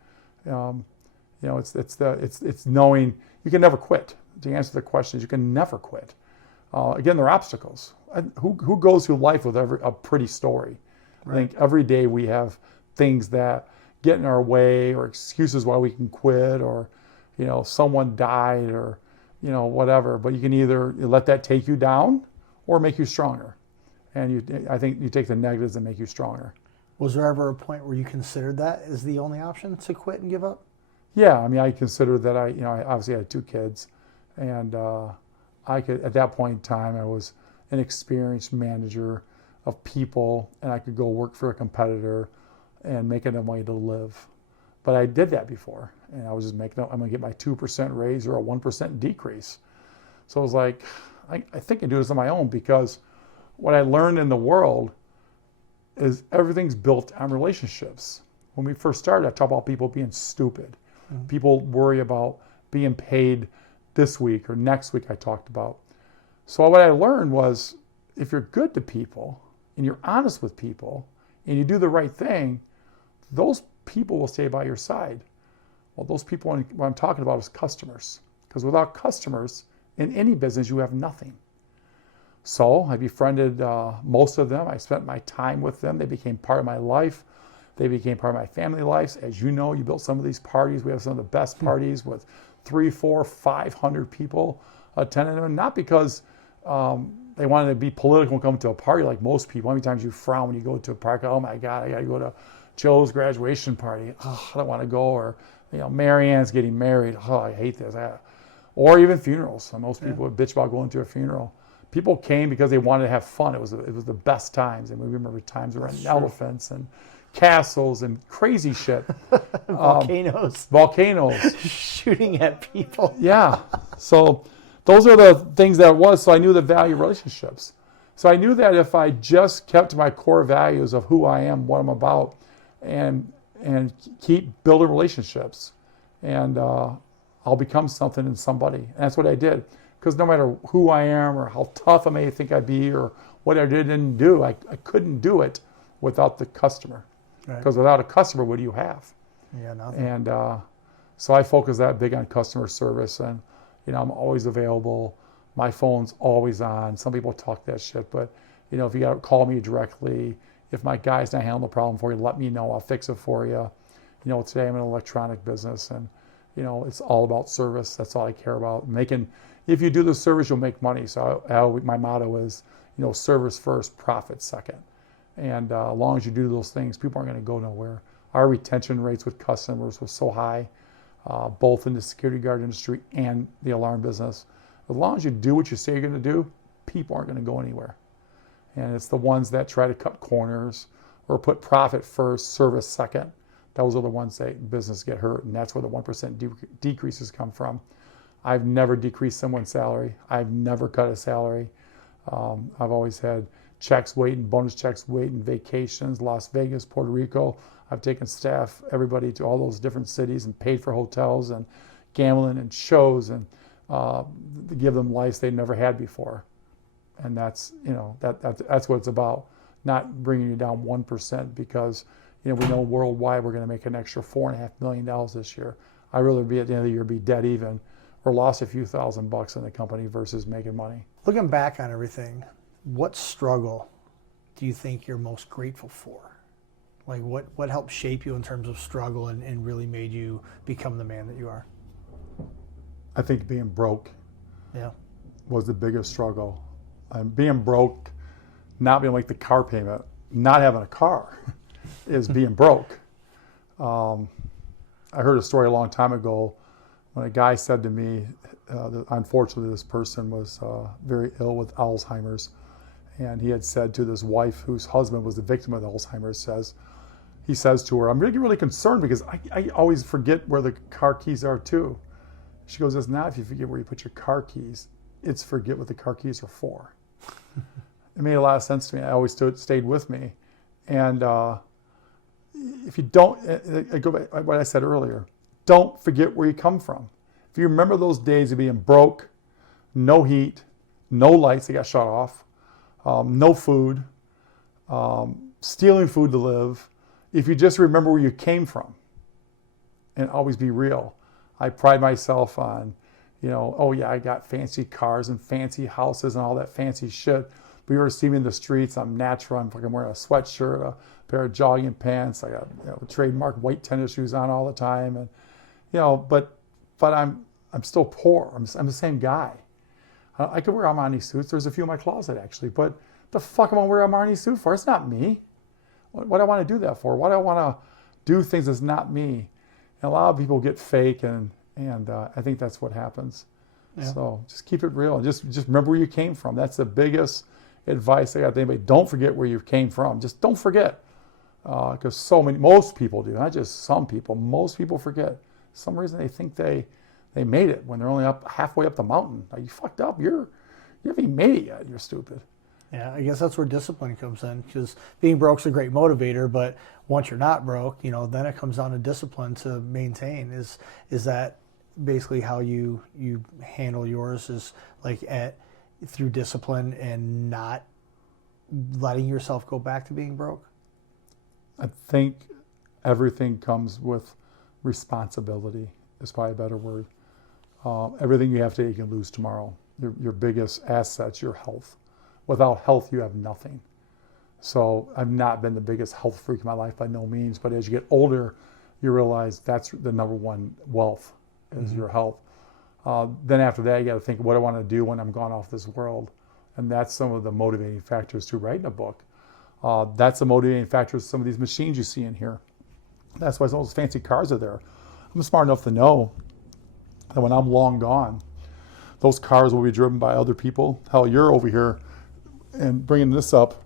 it's knowing you can never quit. To answer the question, you can never quit. Again, there are obstacles. Who goes through life with a pretty story? Right. I think every day we have things that get in our way, or excuses why we can quit, or someone died, or whatever. But you can either let that take you down or make you stronger. And I think you take the negatives and make you stronger. Was there ever a point where you considered that as the only option, to quit and give up? Yeah, I mean, I considered that. I obviously had 2 kids, and I could, at that point in time, I was an experienced manager of people, and I could go work for a competitor and make enough money to live. But I did that before, and I was just making, I'm going to get my 2% raise or a 1% decrease. So I was like, I think I can do this on my own, because what I learned in the world is everything's built on relationships. When we first started, I talked about people being stupid. Mm-hmm. People worry about being paid this week or next week, I talked about. So what I learned was, if you're good to people and you're honest with people and you do the right thing, those people will stay by your side. Well, those people, what I'm talking about is customers. Because without customers, in any business, you have nothing. So I befriended most of them. I spent my time with them. They became part of my life. They became part of my family lives. As you know, you built some of these parties. We have some of the best parties with 300, 400, 500 people attending them. Not because they wanted to be political and come to a party like most people. How many times you frown when you go to a party? Oh my God, I got to go to Joe's graduation party. Oh, I don't want to go. Or Marianne's getting married. Oh, I hate this. Or even funerals. Most people would bitch about going to a funeral. People came because they wanted to have fun. It was the best times, and we remember times around elephants and castles and crazy shit. Volcanoes. Shooting at people. Yeah. So those are the things that it was. So I knew the value of relationships. So I knew that if I just kept to my core values of who I am, what I'm about, and keep building relationships, and I'll become something and somebody. And that's what I did. Because no matter who I am or how tough I may think I'd be or what I didn't do, I couldn't do it without the customer. Because without a customer, what do you have? Yeah, nothing. And so I focus that big on customer service, and I'm always available. My phone's always on. Some people talk that shit, but if you got to call me directly, if my guy's not handling the problem for you, let me know. I'll fix it for you. Today I'm in an electronic business, and it's all about service. That's all I care about. If you do the service, you'll make money. So my motto is, service first, profit second. And as long as you do those things, people aren't going to go nowhere. Our retention rates with customers was so high, both in the security guard industry and the alarm business. As long as you do what you say you're going to do, people aren't going to go anywhere. And it's the ones that try to cut corners or put profit first, service second. Those are the ones that business get hurt, and that's where the 1% decreases come from. I've never decreased someone's salary. I've never cut a salary. I've always had checks waiting, bonus checks waiting, vacations, Las Vegas, Puerto Rico. I've taken staff, everybody to all those different cities and paid for hotels and gambling and shows and give them lives they never had before. And that's what it's about. Not bringing you down 1% because we know worldwide we're going to make an extra $4.5 million this year. I'd rather be at the end of the year be dead even, or lost a few $1,000 in the company versus making money. Looking back on everything, what struggle do you think you're most grateful for? Like what helped shape you in terms of struggle and really made you become the man that you are? I think being broke was the biggest struggle. And being broke, not being like the car payment, not having a car is being broke. I heard a story a long time ago when a guy said to me, unfortunately this person was very ill with Alzheimer's, and he had said to this wife whose husband was the victim of Alzheimer's, he says to her, I'm really concerned because I always forget where the car keys are too. She goes, it's not if you forget where you put your car keys, it's forget what the car keys are for. It made a lot of sense to me. I always stayed with me. And if you don't, I go back to what I said earlier, don't forget where you come from. If you remember those days of being broke, no heat, no lights, they got shut off, no food, stealing food to live, if you just remember where you came from and always be real. I pride myself on, oh yeah, I got fancy cars and fancy houses and all that fancy shit. But you ever see me in the streets, I'm natural. I'm fucking wearing a sweatshirt, a pair of jogging pants. I got trademark white tennis shoes on all the time, and but I'm still poor. I'm the same guy. I could wear Armani suits. There's a few in my closet actually, but the fuck am I wearing an Armani suit for? It's not me. What do I want to do that for? Why do I want to do things that's not me? And a lot of people get fake, and I think that's what happens. Yeah. So just keep it real. Just remember where you came from. That's the biggest advice I got to anybody. Don't forget where you came from. Just don't forget, because most people do, not just some people. Most people forget. For some reason they think they made it when they're only up halfway up the mountain. Like, you fucked up. You haven't even made it yet. You're stupid. Yeah, I guess that's where discipline comes in, because being broke's a great motivator, but once you're not broke, then it comes down to discipline to maintain. Is that basically how you handle yours, is like through discipline and not letting yourself go back to being broke? I think everything comes with responsibility, is probably a better word. Everything you have today, you can lose tomorrow. Your biggest asset's your health. Without health, you have nothing. So I've not been the biggest health freak in my life by no means, but as you get older, you realize that's the number one wealth is your health. Then after that, you got to think, what do I want to do when I'm gone off this world? And that's some of the motivating factors to writing a book. That's the motivating factors, some of these machines you see in here. That's why some of those fancy cars are there. I'm smart enough to know that when I'm long gone, those cars will be driven by other people. Hell, you're over here and bringing this up.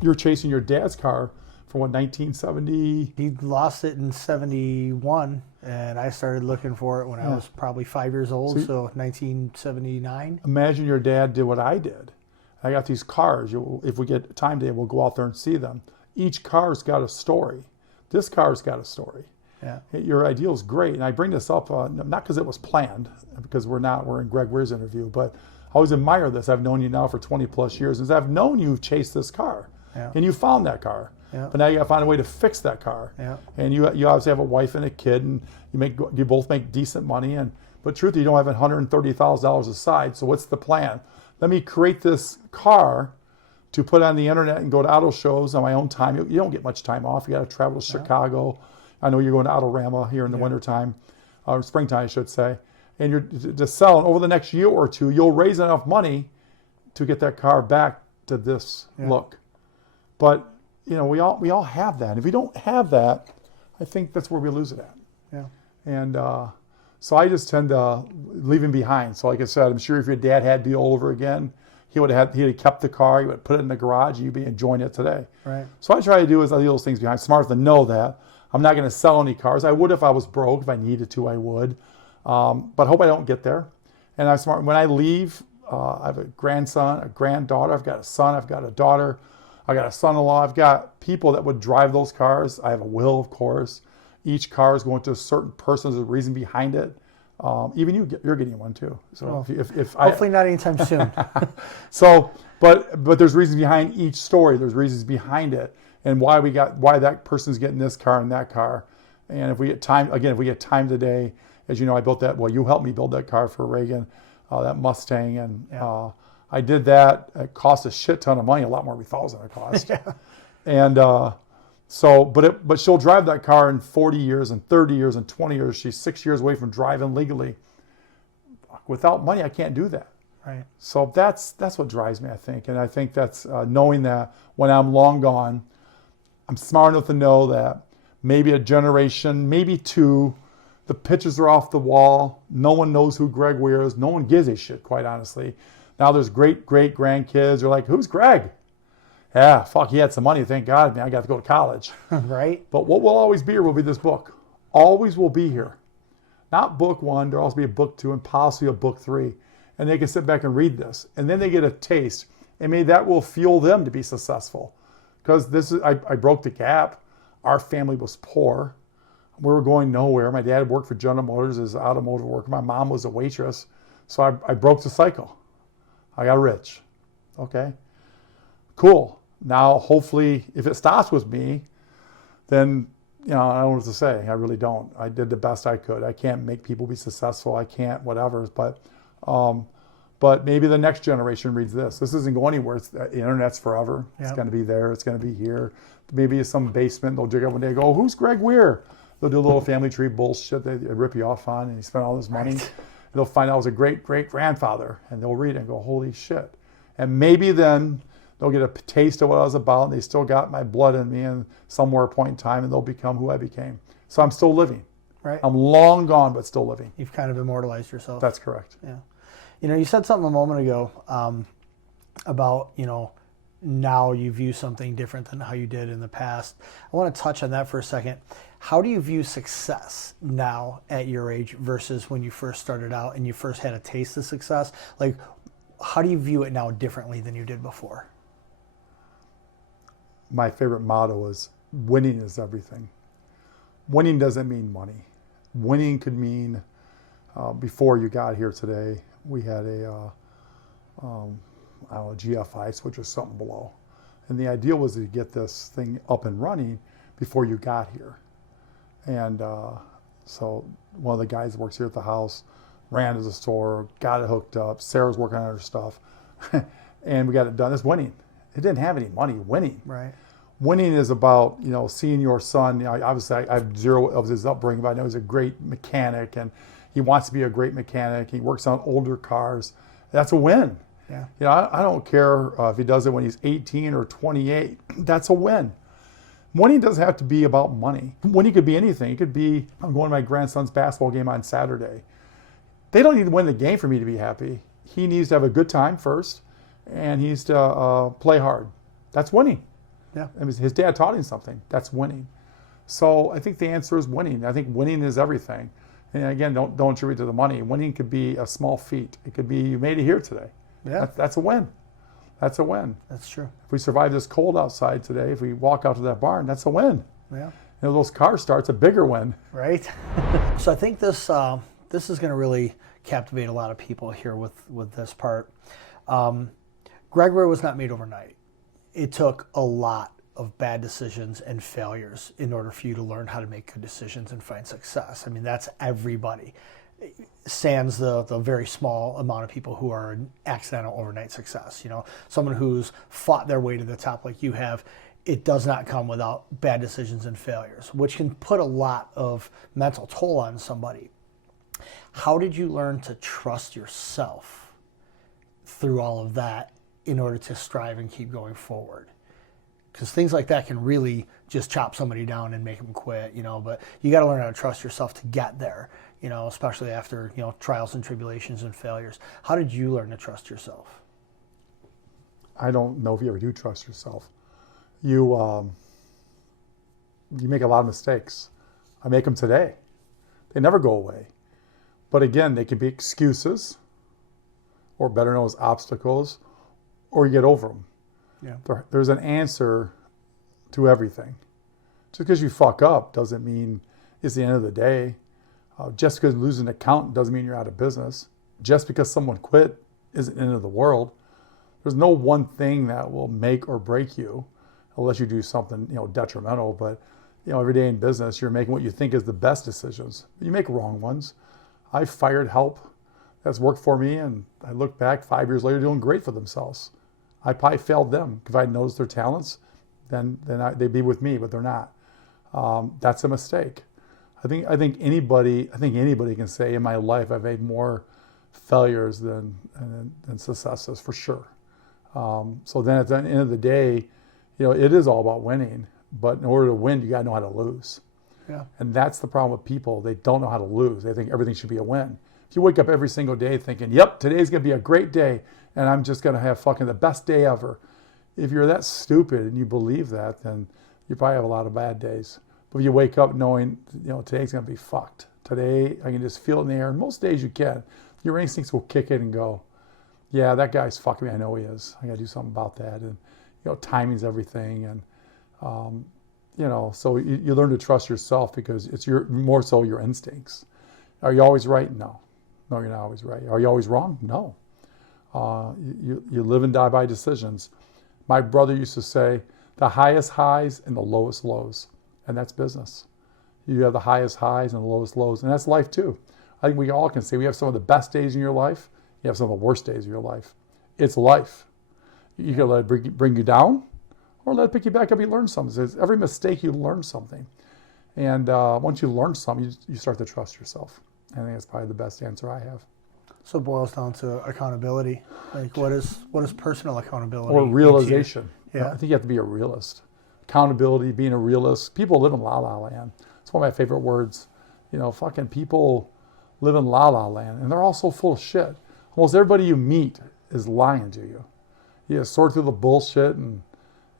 You're chasing your dad's car from 1970? He lost it in 71, and I started looking for it when I was probably 5 years old, so 1979. Imagine your dad did what I did. I got these cars. If we get time today, we'll go out there and see them. Each car's got a story. This car's got a story. Yeah. Your ideal is great, and I bring this up not because it was planned, because we're in Greg Wier's interview, but I always admire this. I've known you now for 20 plus years, and I've known you've chased this car, and you found that car, but now you got to find a way to fix that car, and you obviously have a wife and a kid, and you both make decent money, but truthfully, you don't have $130,000 aside. So what's the plan? Let me create this car to put on the internet and go to auto shows on my own time. You don't get much time off. You got to travel to Chicago. I know you're going to Autorama here in the wintertime, or springtime, I should say. And you're to sell, and over the next year or two, you'll raise enough money to get that car back to this look. But we all have that. If we don't have that, I think that's where we lose it at. Yeah. And so I just tend to leave him behind. So like I said, I'm sure if your dad had to all over again, he'd have kept the car, he would put it in the garage, you'd be enjoying it today. Right. So I try to do is I leave those things behind. Smart enough to know that I'm not going to sell any cars. I would if I was broke. If I needed to, I would. But I hope I don't get there. And I'm smart. When I leave, I have a grandson, a granddaughter. I've got a son. I've got a daughter. I got a son-in-law. I've got people that would drive those cars. I have a will, of course. Each car is going to a certain person. There's a reason behind it. Even you're getting one too. So if hopefully not anytime soon. So, but there's reasons behind each story. There's reasons behind it, and why that person's getting this car and that car. And if we get time today, as you know, I built that. Well, you helped me build that car for Reagan, that Mustang, and I did that. It cost a shit ton of money, a lot more than we thought it was going to cost. And but she'll drive that car in 40 years and 30 years and 20 years. She's 6 years away from driving legally. Without money, I can't do that. Right. So that's what drives me, I think. And I think that's knowing that when I'm long gone, I'm smart enough to know that maybe a generation, maybe two, The pitches are off the wall. No one knows who Greg Wier is. No one gives a shit, quite honestly. Now there's great grandkids. They're like, who's Greg? Yeah, fuck, he had some money. Thank God, man, I got to go to college. Right. But what will always be here will be this book. Always will be here. Not book 1. There'll also be a book 2 and possibly a book 3. And they can sit back and read this. And then they get a taste. And maybe that will fuel them to be successful. Because I broke the gap. Our family was poor. We were going nowhere. My dad worked for General Motors as an automotive worker. My mom was a waitress. So I broke the cycle. I got rich. Okay. Cool. Now, hopefully, if it stops with me, then, I don't know what to say. I really don't. I did the best I could. I can't make people be successful. I can't whatever. But maybe the next generation reads this. This isn't going anywhere. The internet's forever. Yep. It's going to be there. It's going to be here. Maybe in some basement, they'll dig up one day and go, who's Greg Wier? They'll do a little family tree bullshit they rip you off on, and you spend all this money. Right. They'll find out I was a great-great-grandfather, and they'll read it and go, holy shit. And maybe then they'll get a taste of what I was about, and they still got my blood in me, and somewhere point in time, and they'll become who I became. So I'm still living. Right. I'm long gone, but still living. You've kind of immortalized yourself. That's correct. Yeah. You said something a moment ago about, now you view something different than how you did in the past. I want to touch on that for a second. How do you view success now at your age versus when you first started out and you first had a taste of success? Like, how do you view it now differently than you did before? My favorite motto is winning is everything. Winning doesn't mean money. Winning could mean, before you got here today, we had a GFI switch or something below. And the idea was to get this thing up and running before you got here. And so one of the guys that works here at the house ran to the store, got it hooked up. Sarah's working on her stuff. And we got it done. It's winning. It didn't have any money. Winning. Right. Winning is about, seeing your son. Obviously I have zero of his upbringing, but I know he's a great mechanic and he wants to be a great mechanic. He works on older cars. That's a win. Yeah. I don't care if he does it when he's 18 or 28. That's a win. Winning doesn't have to be about money. Winning could be anything. It could be, I'm going to my grandson's basketball game on Saturday. They don't need to win the game for me to be happy. He needs to have a good time first, and he needs to play hard. That's winning. Yeah. I mean, his dad taught him something. That's winning. So I think the answer is winning. I think winning is everything. And again, don't attribute to the money. Winning could be a small feat. It could be you made it here today. Yeah. That's a win. That's a win. That's true. If we survive this cold outside today, if we walk out to that barn, that's a win. Yeah. Those car starts, a bigger win. Right. So I think this is going to really captivate a lot of people here with this part. Greg Wier was not made overnight. It took a lot of bad decisions and failures in order for you to learn how to make good decisions and find success. I mean, that's everybody. Sans the very small amount of people who are an accidental overnight success. Someone who's fought their way to the top like you have, it does not come without bad decisions and failures, which can put a lot of mental toll on somebody. How did you learn to trust yourself through all of that in order to strive and keep going forward? Because things like that can really just chop somebody down and make them quit, but you got to learn how to trust yourself to get there, especially after, trials and tribulations and failures. How did you learn to trust yourself? I don't know if you ever do trust yourself. You make a lot of mistakes. I make them today. They never go away. But again, they can be excuses, or better known as obstacles, or you get over them. Yeah. There's an answer to everything. Just because you fuck up doesn't mean it's the end of the day. Just because you lose an account doesn't mean you're out of business. Just because someone quit isn't the end of the world. There's no one thing that will make or break you unless you do something, detrimental. But, every day in business, you're making what you think is the best decisions. You make wrong ones. I fired help that's worked for me, and I look back 5 years later doing great for themselves. I probably failed them. If I'd noticed their talents, then they'd be with me, but they're not. That's a mistake. I think anybody can say in my life I've made more failures than successes, for sure. So then at the end of the day, it is all about winning. But in order to win, you got to know how to lose. Yeah. And that's the problem with people. They don't know how to lose. They think everything should be a win. If you wake up every single day thinking, yep, today's going to be a great day and I'm just going to have fucking the best day ever. If you're that stupid and you believe that, then you probably have a lot of bad days. But if you wake up knowing, today's going to be fucked. Today, I can just feel it in the air. And most days you can. Your instincts will kick in and go, yeah, that guy's fucking me. I know he is. I got to do something about that. And, timing's everything. And, so you learn to trust yourself because it's more so your instincts. Are you always right? No. No, you're not always right. Are you always wrong? No. You live and die by decisions. My brother used to say, the highest highs and the lowest lows. And that's business. You have the highest highs and the lowest lows. And that's life too. I think we all can say we have some of the best days in your life. You have some of the worst days of your life. It's life. You can let it bring you down or let it pick you back up. You learn something. It's every mistake you learn something. And once you learn something, you start to trust yourself. I think that's probably the best answer I have. So it boils down to accountability. Like what is personal accountability? Or realization. Yeah. I think you have to be a realist. Accountability, being a realist. People live in la-la land. It's one of my favorite words. Fucking people live in la-la land, and they're all so full of shit. Almost everybody you meet is lying to you. You sort through the bullshit, and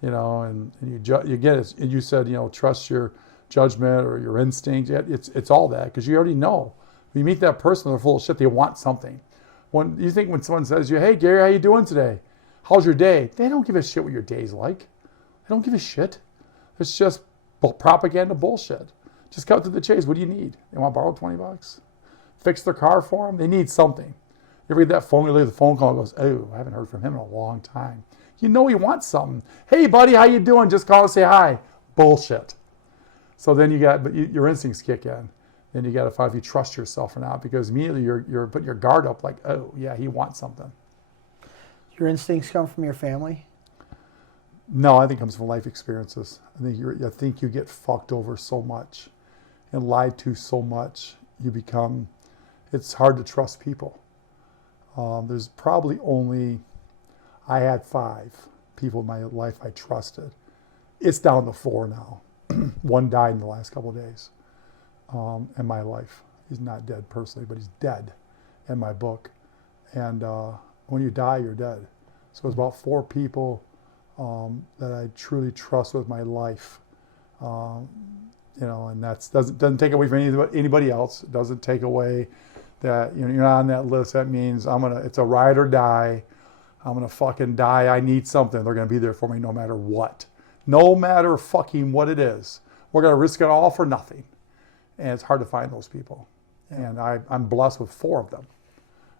and you get it. And you said, trust your judgment or your instinct. It's all that because you already know. When you meet that person, they're full of shit. They want something. When someone says to you, "Hey Gary, how you doing today? How's your day?" They don't give a shit what your day's like. They don't give a shit. It's just propaganda bullshit. Just cut to the chase. What do you need? They want to borrow $20? Fix their car for them? They need something. You ever get that phone, you leave the phone call and goes, oh, I haven't heard from him in a long time. You know he wants something. Hey buddy, how you doing? Just call and say hi. Bullshit. So then your instincts kick in. Then you got to find if you trust yourself or not, because immediately you're putting your guard up like, oh yeah, he wants something. Your instincts come from your family? No, I think it comes from life experiences. I think you get fucked over so much and lied to so much. It's hard to trust people. There's probably I had 5 people in my life I trusted. It's down to 4 now. One died in the last couple of days in my life. He's not dead personally, but he's dead in my book. And when you die, you're dead. So it's about 4 people that I truly trust with my life. And that doesn't take away from anybody else. It doesn't take away that you're not on that list. That means it's a ride or die. I'm gonna fucking die. I need something. They're gonna be there for me no matter what. No matter fucking what it is. We're gonna risk it all for nothing. And it's hard to find those people. Yeah. And I'm blessed with 4 of them.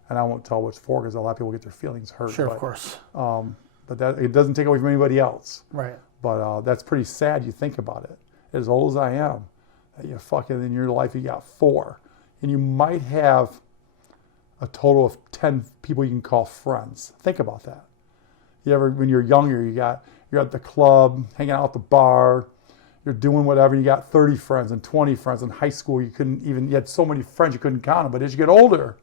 And I won't tell which 4 because a lot of people get their feelings hurt. Sure, of course. But that it doesn't take away from anybody else. Right. But that's pretty sad. You think about it. As old as I am, you fucking in your life you got 4, and you might have a total of 10 people you can call friends. Think about that. When you're younger, you're at the club, hanging out at the bar, you're doing whatever. You got 30 friends and 20 friends. In high school, you had so many friends you couldn't count them. But as you get older,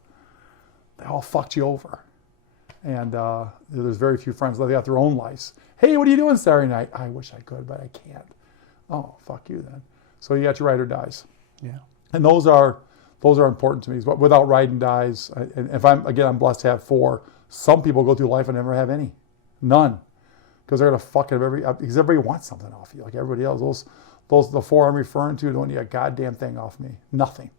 they all fucked you over. And there's very few friends left. They got their own lives. Hey, what are you doing Saturday night? I wish I could, but I can't. Oh, fuck you then. So you got your ride or dies. Yeah. And those are important to me. But without ride and dies, and if I'm blessed to have 4. Some people go through life and never have any, none, because they're gonna fucking because everybody wants something off you, like everybody else. The 4 I'm referring to don't need a goddamn thing off me, nothing.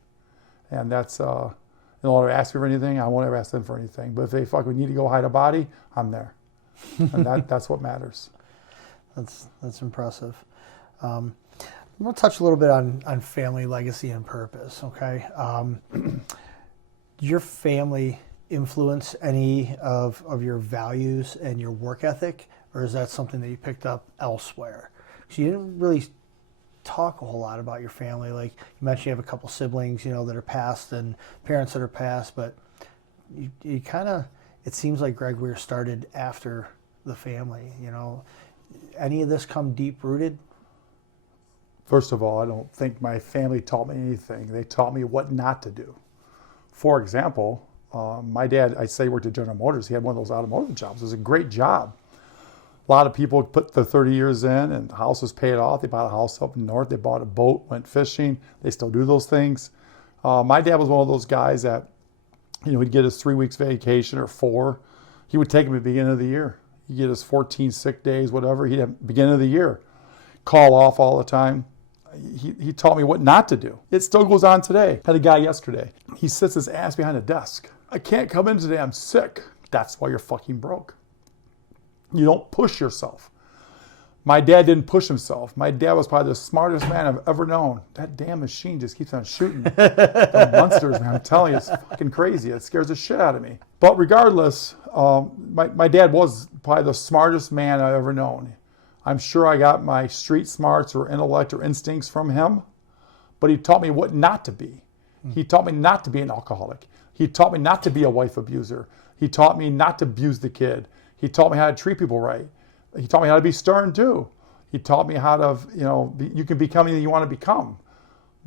And that's they'll ever ask me for anything. I won't ever ask them for anything. But if they fucking need to go hide a body, I'm there, and that's what matters. That's impressive. I'm going to touch a little bit on family, legacy, and purpose, okay? Your family influence any of your values and your work ethic, or is that something that you picked up elsewhere? Because you didn't really talk a whole lot about your family. Like you mentioned, you have a couple siblings, that are passed and parents that are passed, but you kind of, it seems like Greg Wier started after the family, Any of this come deep-rooted? First of all, I don't think my family taught me anything. They taught me what not to do. For example, my dad, I say, worked at General Motors. He had one of those automotive jobs. It was a great job. A lot of people put the 30 years in and the house was paid off. They bought a house up north. They bought a boat, went fishing. They still do those things. My dad was one of those guys that, he'd get his 3 weeks vacation or 4. He would take him at the beginning of the year. He'd get his 14 sick days, whatever. He'd have beginning of the year. Call off all the time. He taught me what not to do. It still goes on today. Had a guy yesterday. He sits his ass behind a desk. I can't come in today. I'm sick. That's why you're fucking broke. You don't push yourself. My dad didn't push himself. My dad was probably the smartest man I've ever known. That damn machine just keeps on shooting. The monsters, man. I'm telling you, it's fucking crazy. It scares the shit out of me. But regardless, my dad was probably the smartest man I've ever known. I'm sure I got my street smarts or intellect or instincts from him, but he taught me what not to be. He taught me not to be an alcoholic. He taught me not to be a wife abuser. He taught me not to abuse the kid. He taught me how to treat people right. He taught me how to be stern too. He taught me how to, you can become anything you want to become.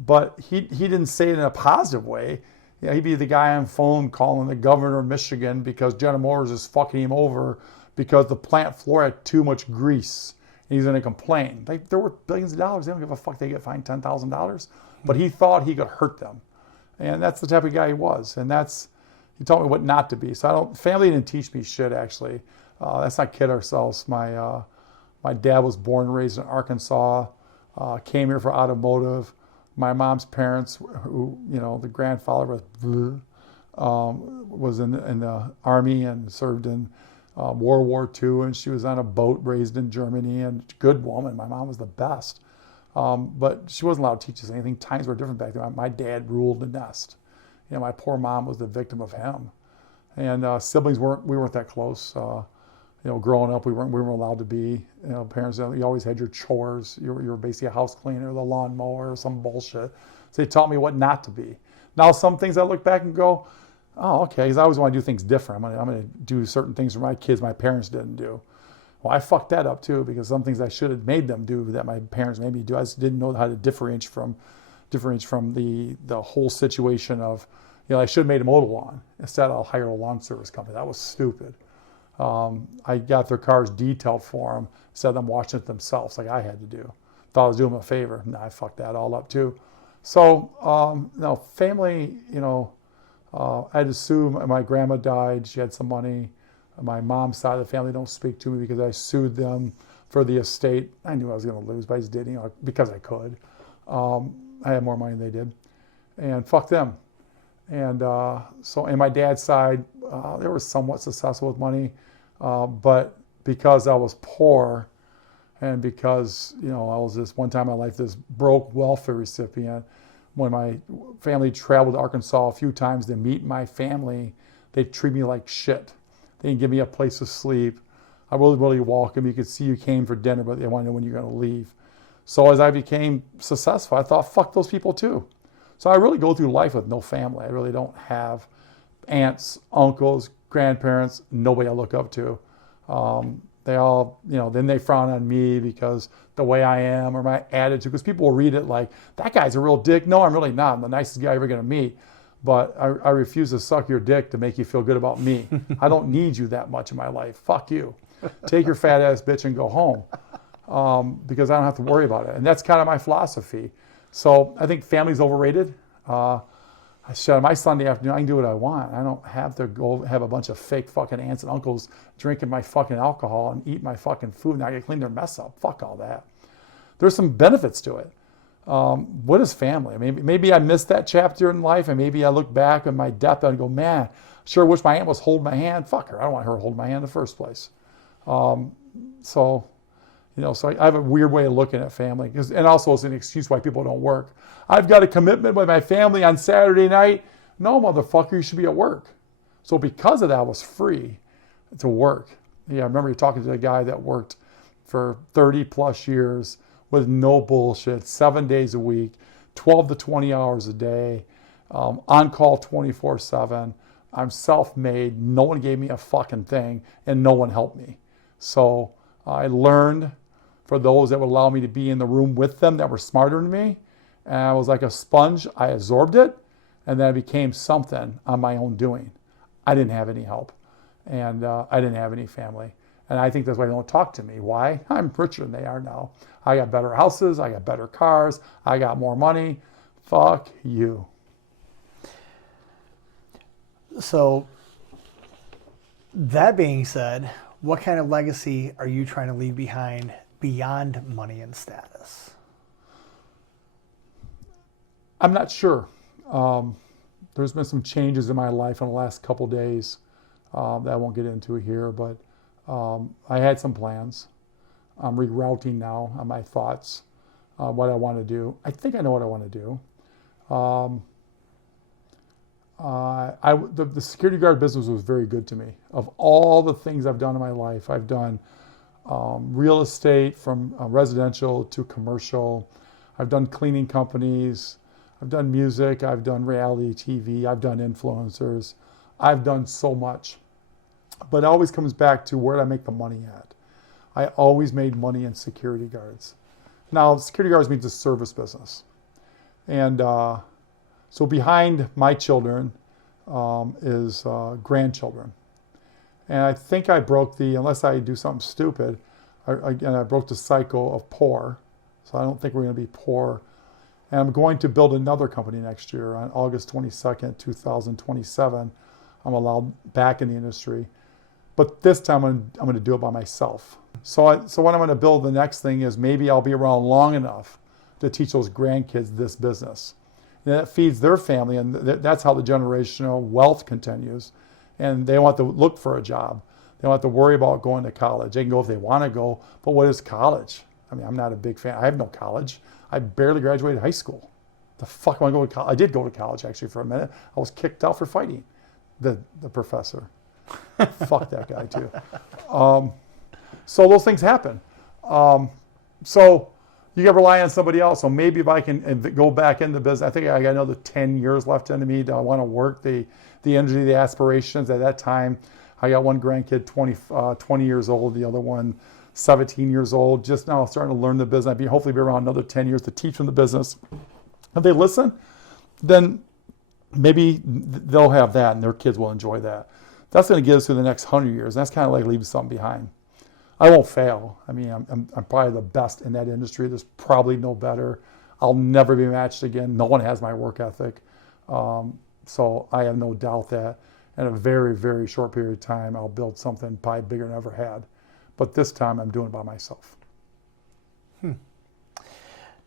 But he didn't say it in a positive way. He'd be the guy on phone calling the governor of Michigan because General Motors is fucking him over because the plant floor had too much grease. And he's going to complain. They're worth billions of dollars. They don't give a fuck. They get fined $10,000. But he thought he could hurt them. And that's the type of guy he was. And he taught me what not to be. So family didn't teach me shit, actually. Let's not kid ourselves. My dad was born and raised in Arkansas, came here for automotive. My mom's parents, who, the grandfather was in the Army and served in World War II, and she was on a boat raised in Germany, and good woman. My mom was the best. But she wasn't allowed to teach us anything. Times were different back then. My dad ruled the nest. My poor mom was the victim of him. And siblings we weren't that close. Growing up, we weren't allowed to be. Parents, you always had your chores. You were basically a house cleaner, the lawnmower, or some bullshit. So they taught me what not to be. Now, some things I look back and go, oh, okay, because I always want to do things different. I'm going to do certain things for my kids my parents didn't do. Well, I fucked that up too, because some things I should have made them do that my parents made me do. I just didn't know how to differentiate from the whole situation of, I should have made a mow the lawn. Instead, I'll hire a lawn service company. That was stupid. I got their cars detailed for them instead of them watching it themselves like I had to do. Thought I was doing them a favor. No, I fucked that all up too. So, family, I'd assume my grandma died. She had some money. My mom's side of the family don't speak to me because I sued them for the estate. I knew I was going to lose, but I just did, because I could. I had more money than they did. And fuck them. And and my dad's side, they were somewhat successful with money. But because I was poor and because, I was this one time in my life, this broke welfare recipient, when my family traveled to Arkansas a few times to meet my family, they treat me like shit. They didn't give me a place to sleep. I wasn't really welcome. You could see you came for dinner, but they wanted to know when you're going to leave. So as I became successful, I thought, fuck those people too. So I really go through life with no family. I really don't have aunts, uncles, grandparents, nobody I look up to. They all, then they frown on me because the way I am or my attitude, because people will read it like, that guy's a real dick. No, I'm really not. I'm the nicest guy you're ever going to meet. But I refuse to suck your dick to make you feel good about me. I don't need you that much in my life. Fuck you. Take your fat ass bitch and go home, because I don't have to worry about it. And that's kind of my philosophy. So I think family's overrated. I said, my Sunday afternoon, I can do what I want. I don't have to go have a bunch of fake fucking aunts and uncles drinking my fucking alcohol and eat my fucking food, and I gotta clean their mess up. Fuck all that. There's some benefits to it. What is family? Maybe I missed that chapter in life, and maybe I look back on my death and go, man, sure wish my aunt was holding my hand. Fuck her. I don't want her holding my hand in the first place. So I have a weird way of looking at family, and also it's an excuse why people don't work. I've got a commitment with my family on Saturday night. No, motherfucker, you should be at work. So because of that, I was free to work. Yeah, I remember talking to a guy that worked for 30 plus years with no bullshit, 7 days a week, 12 to 20 hours a day, on call 24/7. I'm self-made. No one gave me a fucking thing, and no one helped me. So I learned for those that would allow me to be in the room with them that were smarter than me. And I was like a sponge. I absorbed it, and then I became something on my own doing. I didn't have any help, and I didn't have any family. And I think that's why they don't talk to me. Why? I'm richer than they are now. I got better houses. I got better cars. I got more money. Fuck you. So, that being said, what kind of legacy are you trying to leave behind beyond money and status? I'm not sure. There's been some changes in my life in the last couple days that I won't get into here, but I had some plans. I'm rerouting now on my thoughts, what I want to do. I think I know what I want to do. The security guard business was very good to me. Of all the things I've done in my life, I've done real estate from residential to commercial. I've done cleaning companies. I've done music. I've done reality TV. I've done influencers. I've done so much. But it always comes back to where did I make the money at? I always made money in security guards. Now, security guards means a service business. And so behind my children is grandchildren. And I think I broke unless I do something stupid, I broke the cycle of poor. So I don't think we're going to be poor. And I'm going to build another company next year on August 22nd, 2027. I'm allowed back in the industry. But this time I'm going to do it by myself. So what I'm going to build, the next thing is maybe I'll be around long enough to teach those grandkids this business. And that feeds their family, and that's how the generational wealth continues. And they don't have to look for a job. They don't have to worry about going to college. They can go if they want to go, but what is college? I mean, I'm not a big fan. I have no college. I barely graduated high school. The fuck am I going to college? I did go to college, actually, for a minute. I was kicked out for fighting the professor. Fuck that guy, too. So those things happen. So you got to rely on somebody else. So maybe if I can go back into business, I think I got another 10 years left into me. Do I want to work the energy, the aspirations? At that time, I got one grandkid, 20 years old, the other one 17 years old, just now starting to learn the business. I'd hopefully be around another 10 years to teach them the business. If they listen, then maybe they'll have that and their kids will enjoy that. That's going to get us through the next 100 years. That's kind of like leaving something behind. I won't fail. I mean, I'm probably the best in that industry. There's probably no better. I'll never be matched again. No one has my work ethic. So I have no doubt that in a very, very short period of time, I'll build something probably bigger than I ever had. But this time I'm doing it by myself.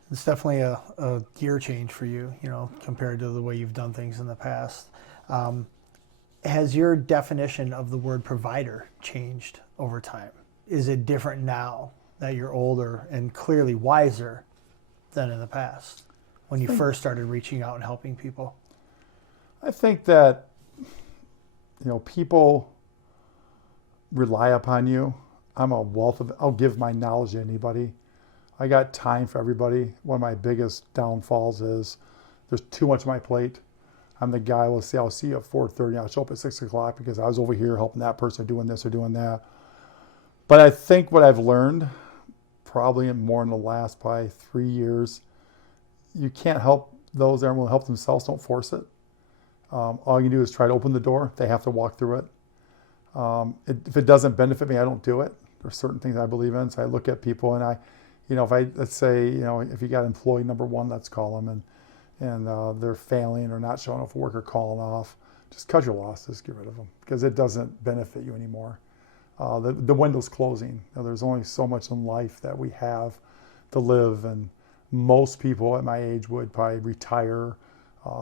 It's definitely a gear change for you, compared to the way you've done things in the past. Has your definition of the word provider changed over time? Is it different now that you're older and clearly wiser than in the past when you first started reaching out and helping people? I think that, people rely upon you. I'm a wealth of, I'll give my knowledge to anybody. I got time for everybody. One of my biggest downfalls is there's too much on my plate. I'm the guy, I'll see you at 4:30, I'll show up at 6 o'clock because I was over here helping that person doing this or doing that. But I think what I've learned, probably more in the last probably 3 years, you can't help those that aren't willing to help themselves, don't force it. All you do is try to open the door. They have to walk through it. If it doesn't benefit me, I don't do it. There's certain things I believe in. So I look at people and let's say, if you got employee number one, let's call them, and they're failing or not showing up for work or calling off, just cut your losses, get rid of them because it doesn't benefit you anymore. The window's closing. There's only so much in life that we have to live, and most people at my age would probably retire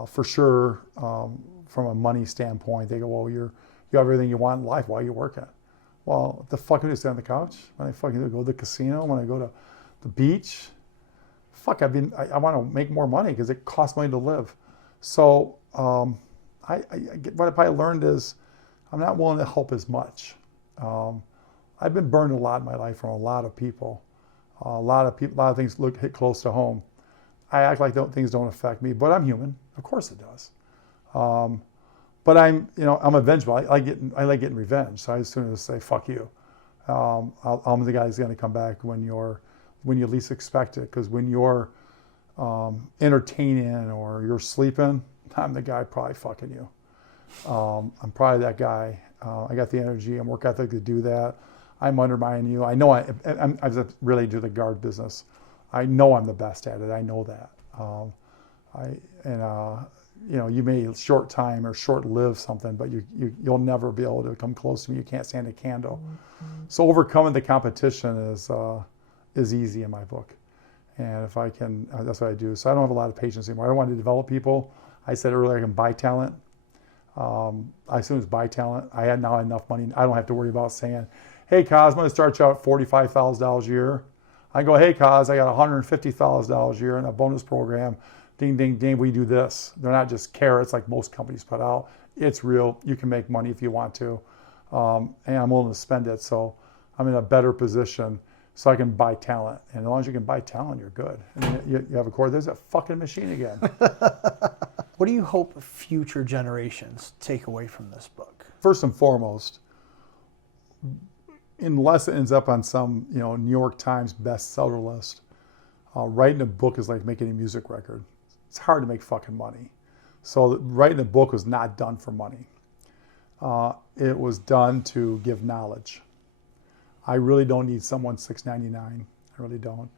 for sure. From a money standpoint, they go, well, you have everything you want in life. Why are you working? Well, what the fuck do I sit on the couch? When I fucking go to the casino, when I go to the beach, fuck, I want to make more money because it costs money to live. So what I probably learned is I'm not willing to help as much. I've been burned a lot in my life from a lot of people. A lot of things hit close to home. I act like things don't affect me, but I'm human. Of course it does. But I'm vengeful. I like getting revenge. So I as soon as say fuck you, I'm the guy who's going to come back when you least expect it. Because when you're entertaining or you're sleeping, I'm the guy probably fucking you. I'm probably that guy. I got the energy and work ethic to do that. I'm undermining you. I know I was really to the guard business. I know I'm the best at it. I know that. You may short time or short live something, but you'll never be able to come close to me. You can't stand a candle. So overcoming the competition is easy in my book. And if I can, that's what I do. So I don't have a lot of patience anymore. I don't want to develop people. I said earlier I can buy talent. As soon as buy talent, I had now enough money. I don't have to worry about saying, hey, Koz, I'm going to start you out at $45,000 a year. I go, hey, Koz, I got $150,000 a year in a bonus program. Ding, ding, ding, we do this. They're not just carrots like most companies put out. It's real. You can make money if you want to. And I'm willing to spend it. So I'm in a better position so I can buy talent. And as long as you can buy talent, you're good. And you have a core. There's that fucking machine again. What do you hope future generations take away from this book? First and foremost, unless it ends up on some New York Times bestseller list, writing a book is like making a music record. It's hard to make fucking money. So writing a book was not done for money. It was done to give knowledge. I really don't need someone $6.99. I really don't.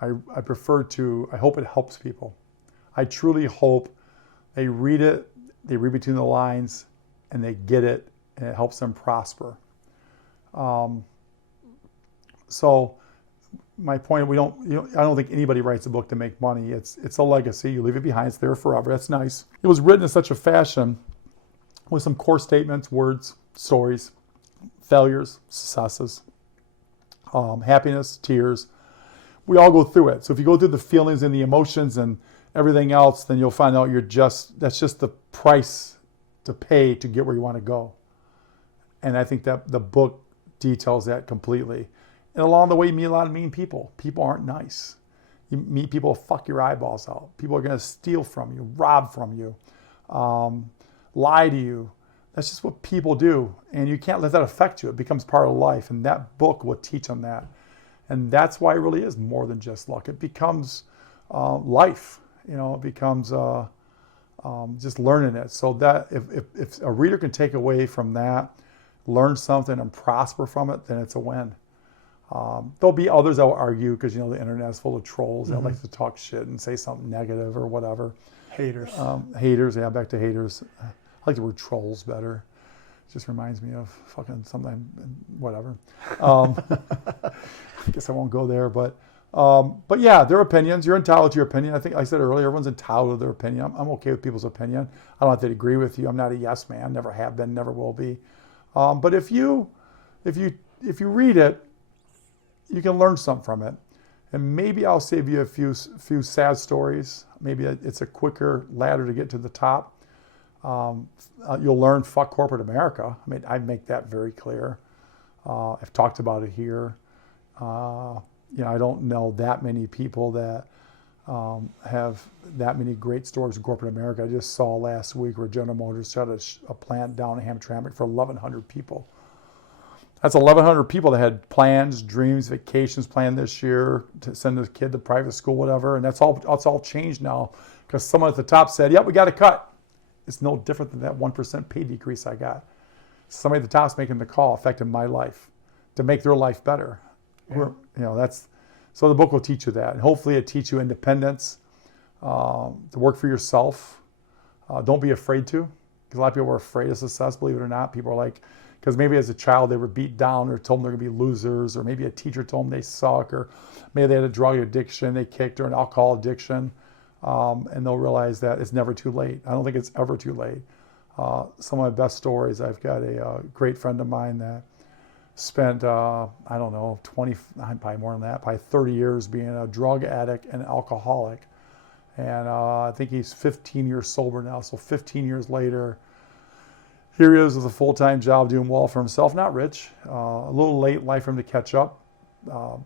I prefer to, I hope it helps people. I truly hope they read it, they read between the lines, and they get it, and it helps them prosper. So my point, I don't think anybody writes a book to make money. It's a legacy. You leave it behind. It's there forever. That's nice. It was written in such a fashion with some core statements, words, stories, failures, successes, happiness, tears. We all go through it. So if you go through the feelings and the emotions and everything else, then you'll find out that's just the price to pay to get where you want to go. And I think that the book details that completely. And along the way, you meet a lot of mean people. People aren't nice. You meet people who fuck your eyeballs out. People are going to steal from you, rob from you, lie to you. That's just what people do. And you can't let that affect you. It becomes part of life. And that book will teach them that. And that's why it really is more than just luck. It becomes life. It becomes just learning it. So that if a reader can take away from that, learn something and prosper from it, then it's a win. There'll be others that will argue because the internet is full of trolls. They like to talk shit and say something negative or whatever. Haters. Haters, yeah, back to haters. I like the word trolls better. It just reminds me of fucking something, whatever. I guess I won't go there, but yeah, their opinions. You're entitled to your opinion. I think I said earlier, everyone's entitled to their opinion. I'm okay with people's opinion. I don't have to agree with you. I'm not a yes man. Never have been. Never will be. But if you read it, you can learn something from it, and maybe I'll save you a few sad stories. Maybe it's a quicker ladder to get to the top. You'll learn fuck corporate America. I mean, I make that very clear. I've talked about it here. I don't know that many people that have that many great stories in corporate America. I just saw last week where General Motors shut a plant down in Hamtramck for 1,100 people. That's 1,100 people that had plans, dreams, vacations planned this year to send their kid to private school, whatever. And that's all changed now because someone at the top said, "Yep, we got to cut." It's no different than that 1% pay decrease I got. Somebody at the top's making the call affecting my life to make their life better. Yeah. So the book will teach you that, and hopefully it teach you independence, to work for yourself. Don't be afraid to, because a lot of people are afraid of success. Believe it or not, people are like, because maybe as a child they were beat down or told them they're going to be losers, or maybe a teacher told them they suck, or maybe they had a drug addiction, they kicked, or an alcohol addiction, and they'll realize that it's never too late. I don't think it's ever too late. Some of my best stories, I've got a great friend of mine that spent, 20, probably more than that, probably 30 years being a drug addict and alcoholic. And I think he's 15 years sober now. So 15 years later, here he is with a full-time job doing well for himself. Not rich, a little late in life for him to catch up.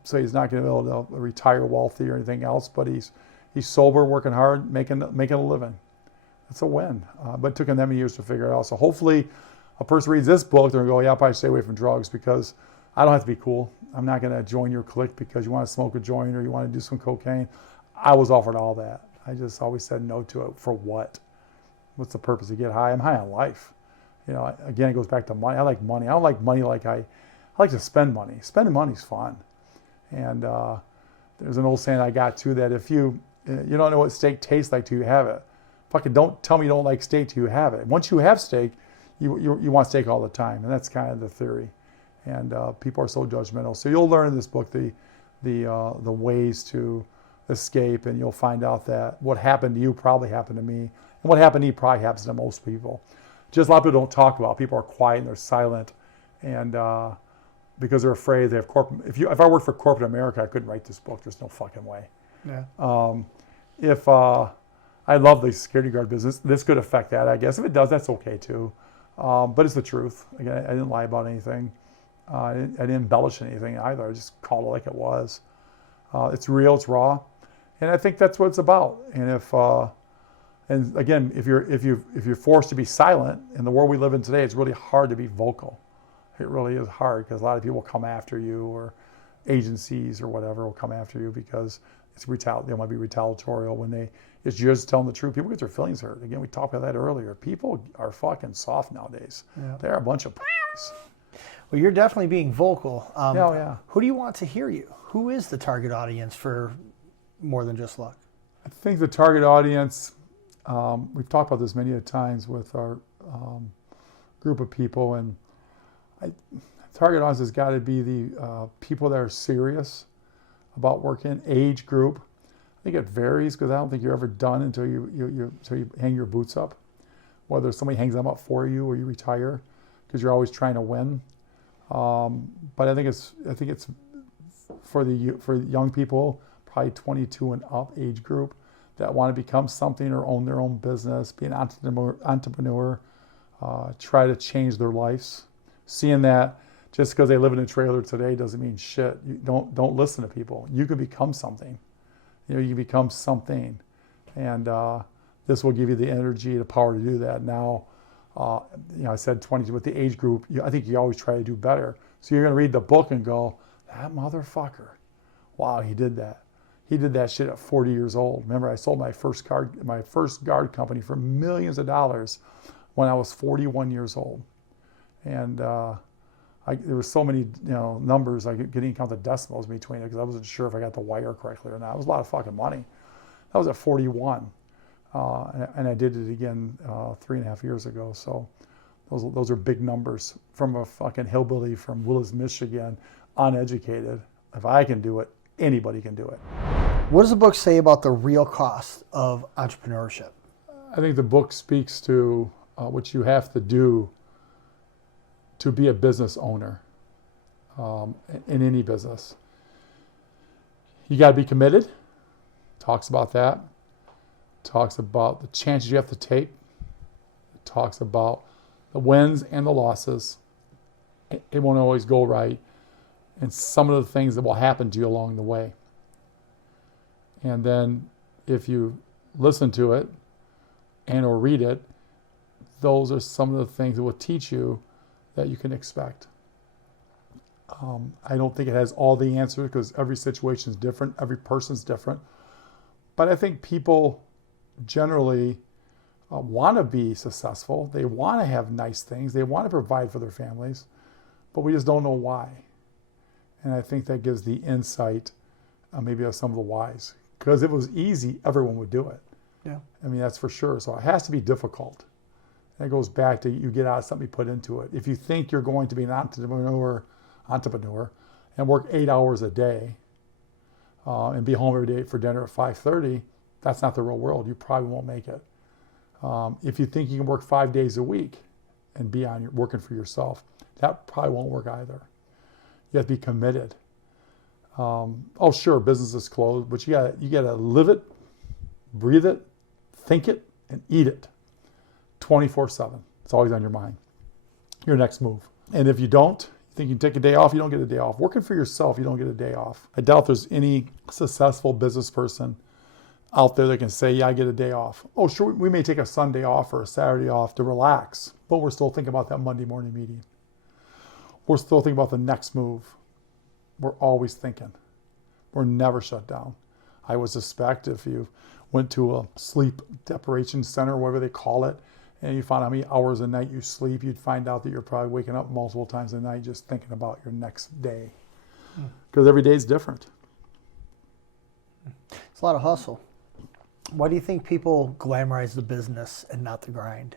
So he's not going to be able to retire wealthy or anything else, but he's sober, working hard, making a living. That's a win. But it took him that many years to figure it out. So hopefully a person reads this book, they're going to go, yeah, I'll probably stay away from drugs because I don't have to be cool. I'm not going to join your clique because you want to smoke a joint or you want to do some cocaine. I was offered all that. I just always said no to it. For what? What's the purpose to get high? I'm high on life. Again, it goes back to money. I like money. I don't like money like I I like to spend money. Spending money's fun. And there's an old saying I got too, that if you don't know what steak tastes like till you have it. Fucking don't tell me you don't like steak till you have it. Once you have steak, you want steak all the time, and that's kind of the theory. And people are so judgmental. So you'll learn in this book the ways to escape, and you'll find out that what happened to you probably happened to me, and what happened to you probably happens to most people. Just a lot of people don't talk about. People are quiet and they're silent, and because they're afraid they have corporate. If I worked for corporate America, I couldn't write this book. There's no fucking way. Yeah. If I love the security guard business, this could affect that, I guess. If it does, that's okay too. But it's the truth. Again, I didn't lie about anything. I didn't embellish anything either. I just called it like it was. It's real. It's raw, and I think that's what it's about. And and again, if you're forced to be silent in the world we live in today, it's really hard to be vocal. It really is hard, because a lot of people will come after you, or agencies or whatever will come after you because it's they might be retaliatorial when it's just telling the truth. People get their feelings hurt. Again, we talked about that earlier. People are fucking soft nowadays. Yeah. They're a bunch of p***s. Well, you're definitely being vocal. Yeah. Who do you want to hear you? Who is the target audience for More Than Just Luck? I think the target audience, we've talked about this many times with our group of people, and target audience has got to be the people that are serious about working. Age group, I think it varies, because I don't think you're ever done until you hang your boots up, whether somebody hangs them up for you or you retire, because you're always trying to win. But I think it's for young people, probably 22 and up age group, that want to become something or own their own business, be an entrepreneur, try to change their lives. Seeing that just because they live in a trailer today doesn't mean shit. You don't listen to people. You can become something. You can become something, and this will give you the energy, the power to do that. Now, I said 22 with the age group. I think you always try to do better. So you're going to read the book and go, that motherfucker, wow, he did that. He did that shit at 40 years old. Remember, I sold my first guard company for millions of dollars when I was 41 years old, and there were so many numbers I couldn't count the decimals between it, because I wasn't sure if I got the wire correctly or not. It was a lot of fucking money. That was at 41, and I did it again 3.5 years ago. So those are big numbers from a fucking hillbilly from Willis, Michigan, uneducated. If I can do it, anybody can do it. What does the book say about the real cost of entrepreneurship? I think the book speaks to what you have to do to be a business owner in any business. You got to be committed. Talks about that. Talks about the chances you have to take. It talks about the wins and the losses. It won't always go right, and some of the things that will happen to you along the way. And then if you listen to it and or read it, those are some of the things that will teach you that you can expect. I don't think it has all the answers, because every situation is different, every person's different. But I think people generally want to be successful. They want to have nice things. They want to provide for their families, but we just don't know why. And I think that gives the insight, maybe of some of the whys. Because if it was easy, everyone would do it. Yeah. I mean, that's for sure. So it has to be difficult. And it goes back to you get out of something you put into it. If you think you're going to be an entrepreneur and work 8 hours a day and be home every day for dinner at 5:30, that's not the real world. You probably won't make it. If you think you can work 5 days a week and be working for yourself, that probably won't work either. You have to be committed. Sure, business is closed, but you gotta live it, breathe it, think it, and eat it 24/7. It's always on your mind. Your next move. And if you don't, you think you can take a day off, you don't get a day off. Working for yourself, you don't get a day off. I doubt there's any successful business person out there that can say, yeah, I get a day off. Oh, sure, we may take a Sunday off or a Saturday off to relax, but we're still thinking about that Monday morning meeting. We're still thinking about the next move. We're always thinking. We're never shut down. I would suspect if you went to a sleep deprivation center, whatever they call it, and you find how many hours a night you sleep, you'd find out that you're probably waking up multiple times a night just thinking about your next day. Because every day is different. It's a lot of hustle. Why do you think people glamorize the business and not the grind?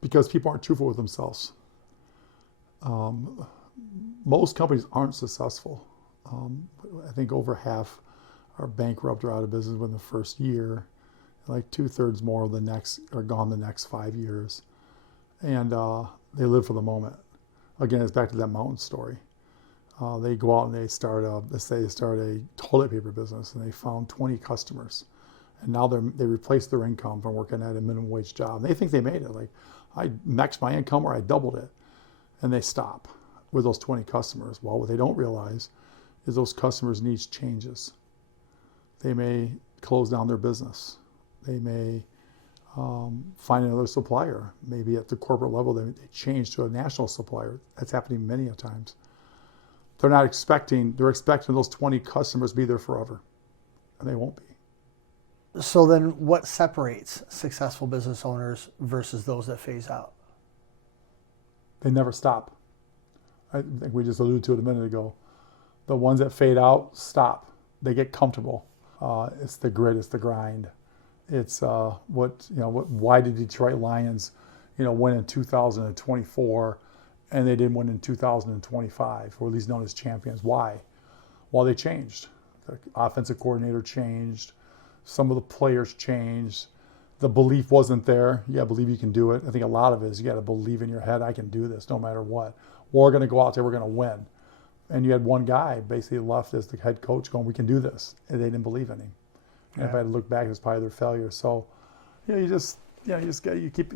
Because people aren't truthful with themselves. Most companies aren't successful. I think over half are bankrupt or out of business within the first year. Like 2/3 more of the next are gone the next 5 years. And they live for the moment. Again, it's back to that mountain story. They go out and they start let's say they start a toilet paper business and they found 20 customers. And now they replace their income from working at a minimum wage job. And they think they made it. Like, I maxed my income or I doubled it. And they stop with those 20 customers. Well, what they don't realize is those customers' needs changes. They may close down their business. They may find another supplier. Maybe at the corporate level, they change to a national supplier. That's happening many a times. They're expecting those 20 customers to be there forever. And they won't be. So then what separates successful business owners versus those that phase out? They never stop. I think we just alluded to it a minute ago. The ones that fade out stop. They get comfortable. It's the grit, it's the grind. It's why did Detroit Lions, win in 2024 and they didn't win in 2025, or at least known as champions? Why? Well, they changed. The offensive coordinator changed. Some of the players changed. The belief wasn't there. You got to believe you can do it. I think a lot of it is you got to believe in your head, I can do this no matter what. We're going to go out there, we're going to win. And you had one guy basically left as the head coach going, we can do this. And they didn't believe in him. And if I had to look back, it was probably their failure. So, you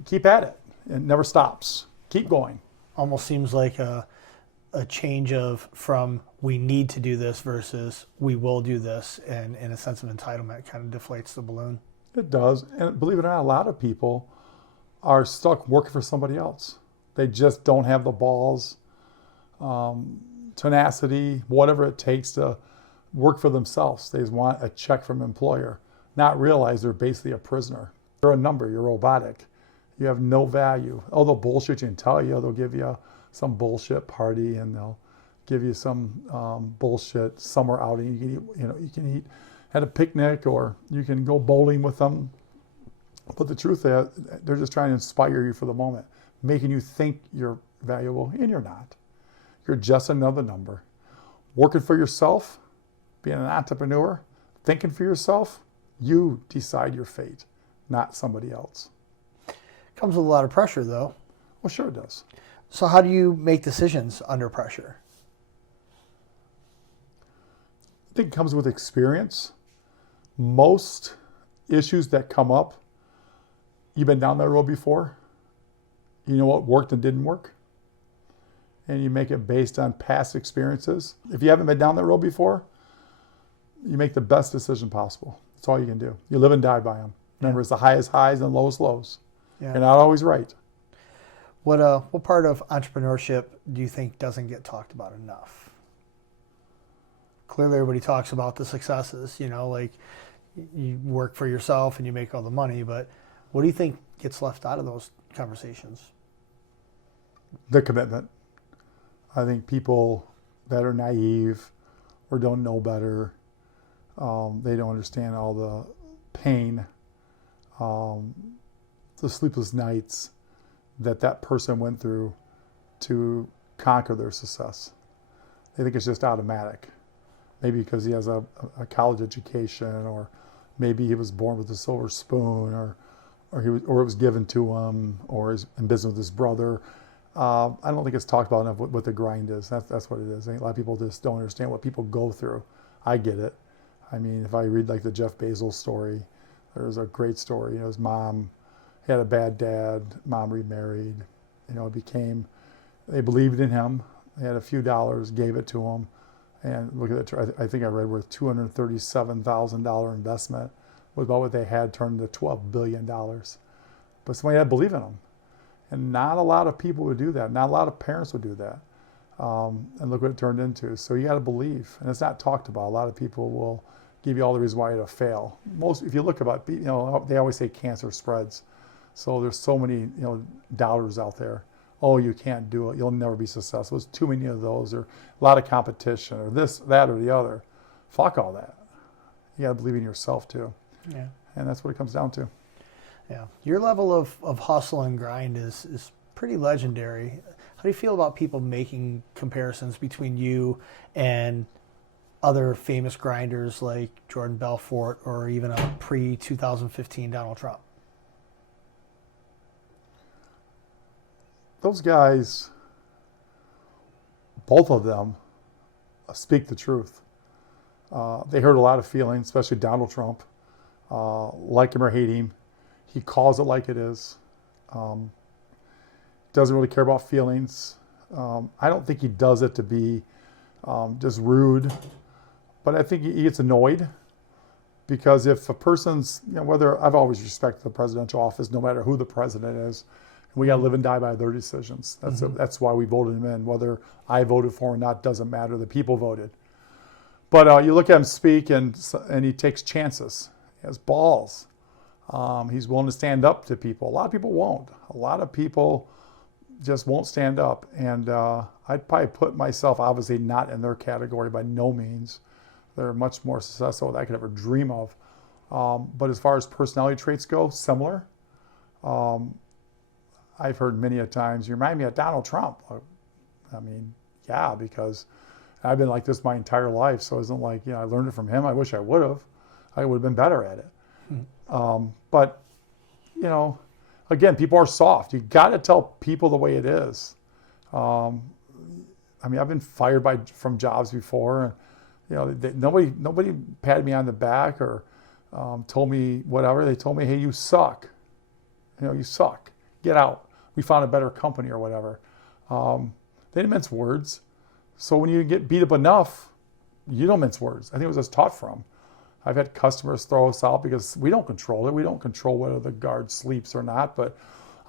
keep at it. It never stops. Keep going. Almost seems like a change from we need to do this versus we will do this, and in a sense of entitlement kind of deflates the balloon. It does. And believe it or not, a lot of people are stuck working for somebody else. They just don't have the balls, tenacity, whatever it takes to work for themselves. They just want a check from an employer, not realize they're basically a prisoner. You're a number, you're robotic. You have no value. Oh, they'll bullshit you and tell you. They'll give you some bullshit party and they'll give you some bullshit summer outing. You can eat at a picnic or you can go bowling with them. But the truth is, they're just trying to inspire you for the moment, making you think you're valuable, and you're not. You're just another number. Working for yourself, being an entrepreneur, thinking for yourself, you decide your fate, not somebody else. Comes with a lot of pressure, though. Well, sure it does. So how do you make decisions under pressure? I think it comes with experience. Most issues that come up, you've been down that road before. You know what worked and didn't work. And you make it based on past experiences. If you haven't been down that road before, you make the best decision possible. That's all you can do. You live and die by them. Remember, it's the highest highs and lowest lows. Yeah. You're not always right. What part of entrepreneurship do you think doesn't get talked about enough? Clearly, everybody talks about the successes, like you work for yourself and you make all the money, but what do you think gets left out of those conversations? The commitment. I think people that are naive or don't know better, they don't understand all the pain, the sleepless nights that person went through to conquer their success. They think it's just automatic. Maybe because he has a college education, or maybe he was born with a silver spoon, or it was given to him, or he's in business with his brother. I don't think it's talked about enough what the grind is. That's what it is. I think a lot of people just don't understand what people go through. I get it. I mean, if I read like the Jeff Bezos story, there's a great story. His mom, he had a bad dad. Mom remarried. They believed in him. They had a few dollars, gave it to him. And look at it, I think I read worth $237,000 investment was about what they had turned into $12 billion. But somebody had to believe in them. And not a lot of people would do that. Not a lot of parents would do that. And look what it turned into. So you got to believe. And it's not talked about. A lot of people will give you all the reasons why it'll fail. If you look about, they always say cancer spreads. So there's so many, doubters out there. Oh, you can't do it. You'll never be successful. There's too many of those, or a lot of competition, or this, that, or the other. Fuck all that. You got to believe in yourself too. Yeah. And that's what it comes down to. Yeah. Your level of hustle and grind is pretty legendary. How do you feel about people making comparisons between you and other famous grinders like Jordan Belfort or even a pre-2015 Donald Trump? Those guys, both of them, speak the truth. They hurt a lot of feelings, especially Donald Trump. Like him or hate him, he calls it like it is. Doesn't really care about feelings. I don't think he does it to be just rude, but I think he gets annoyed because if a person's, whether I've always respected the presidential office, no matter who the president is, we got to live and die by their decisions. That's why we voted him in. Whether I voted for him or not doesn't matter. The people voted. But you look at him speak, and he takes chances. He has balls. He's willing to stand up to people. A lot of people won't. A lot of people just won't stand up. And I'd probably put myself, obviously, not in their category by no means. They're much more successful than I could ever dream of. But as far as personality traits go, similar. I've heard many a times, you remind me of Donald Trump. I mean, yeah, because I've been like this my entire life. So it isn't like, I learned it from him. I wish I would have. I would have been better at it. But, again, people are soft. You got to tell people the way it is. I mean, I've been fired from jobs before. And, nobody patted me on the back or told me whatever. They told me, hey, you suck. You suck. Get out. We found a better company or whatever. They didn't mince words. So when you get beat up enough, you don't mince words. I think it was just taught from. I've had customers throw us out because we don't control it. We don't control whether the guard sleeps or not, but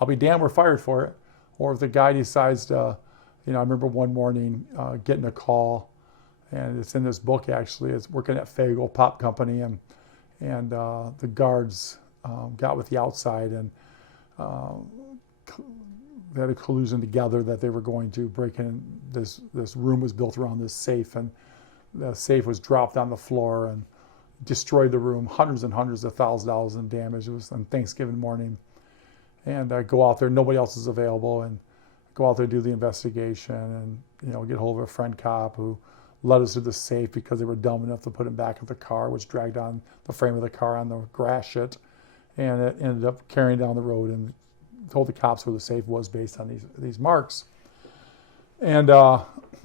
I'll be damned we're fired for it. Or if the guy decides to, I remember one morning getting a call, and it's in this book actually. It's working at Fagel Pop Company, and the guards got with the outside and they had a collusion together that they were going to break in. This room was built around this safe, and the safe was dropped on the floor and destroyed the room, hundreds and hundreds of thousands of dollars in damage. It was on Thanksgiving morning. And I go out there, nobody else is available, and go out there, do the investigation, and get hold of a friend cop who led us to the safe because they were dumb enough to put him back in the car, which dragged on the frame of the car on the grass shit. And it ended up carrying down the road and told the cops where the safe was based on these marks. And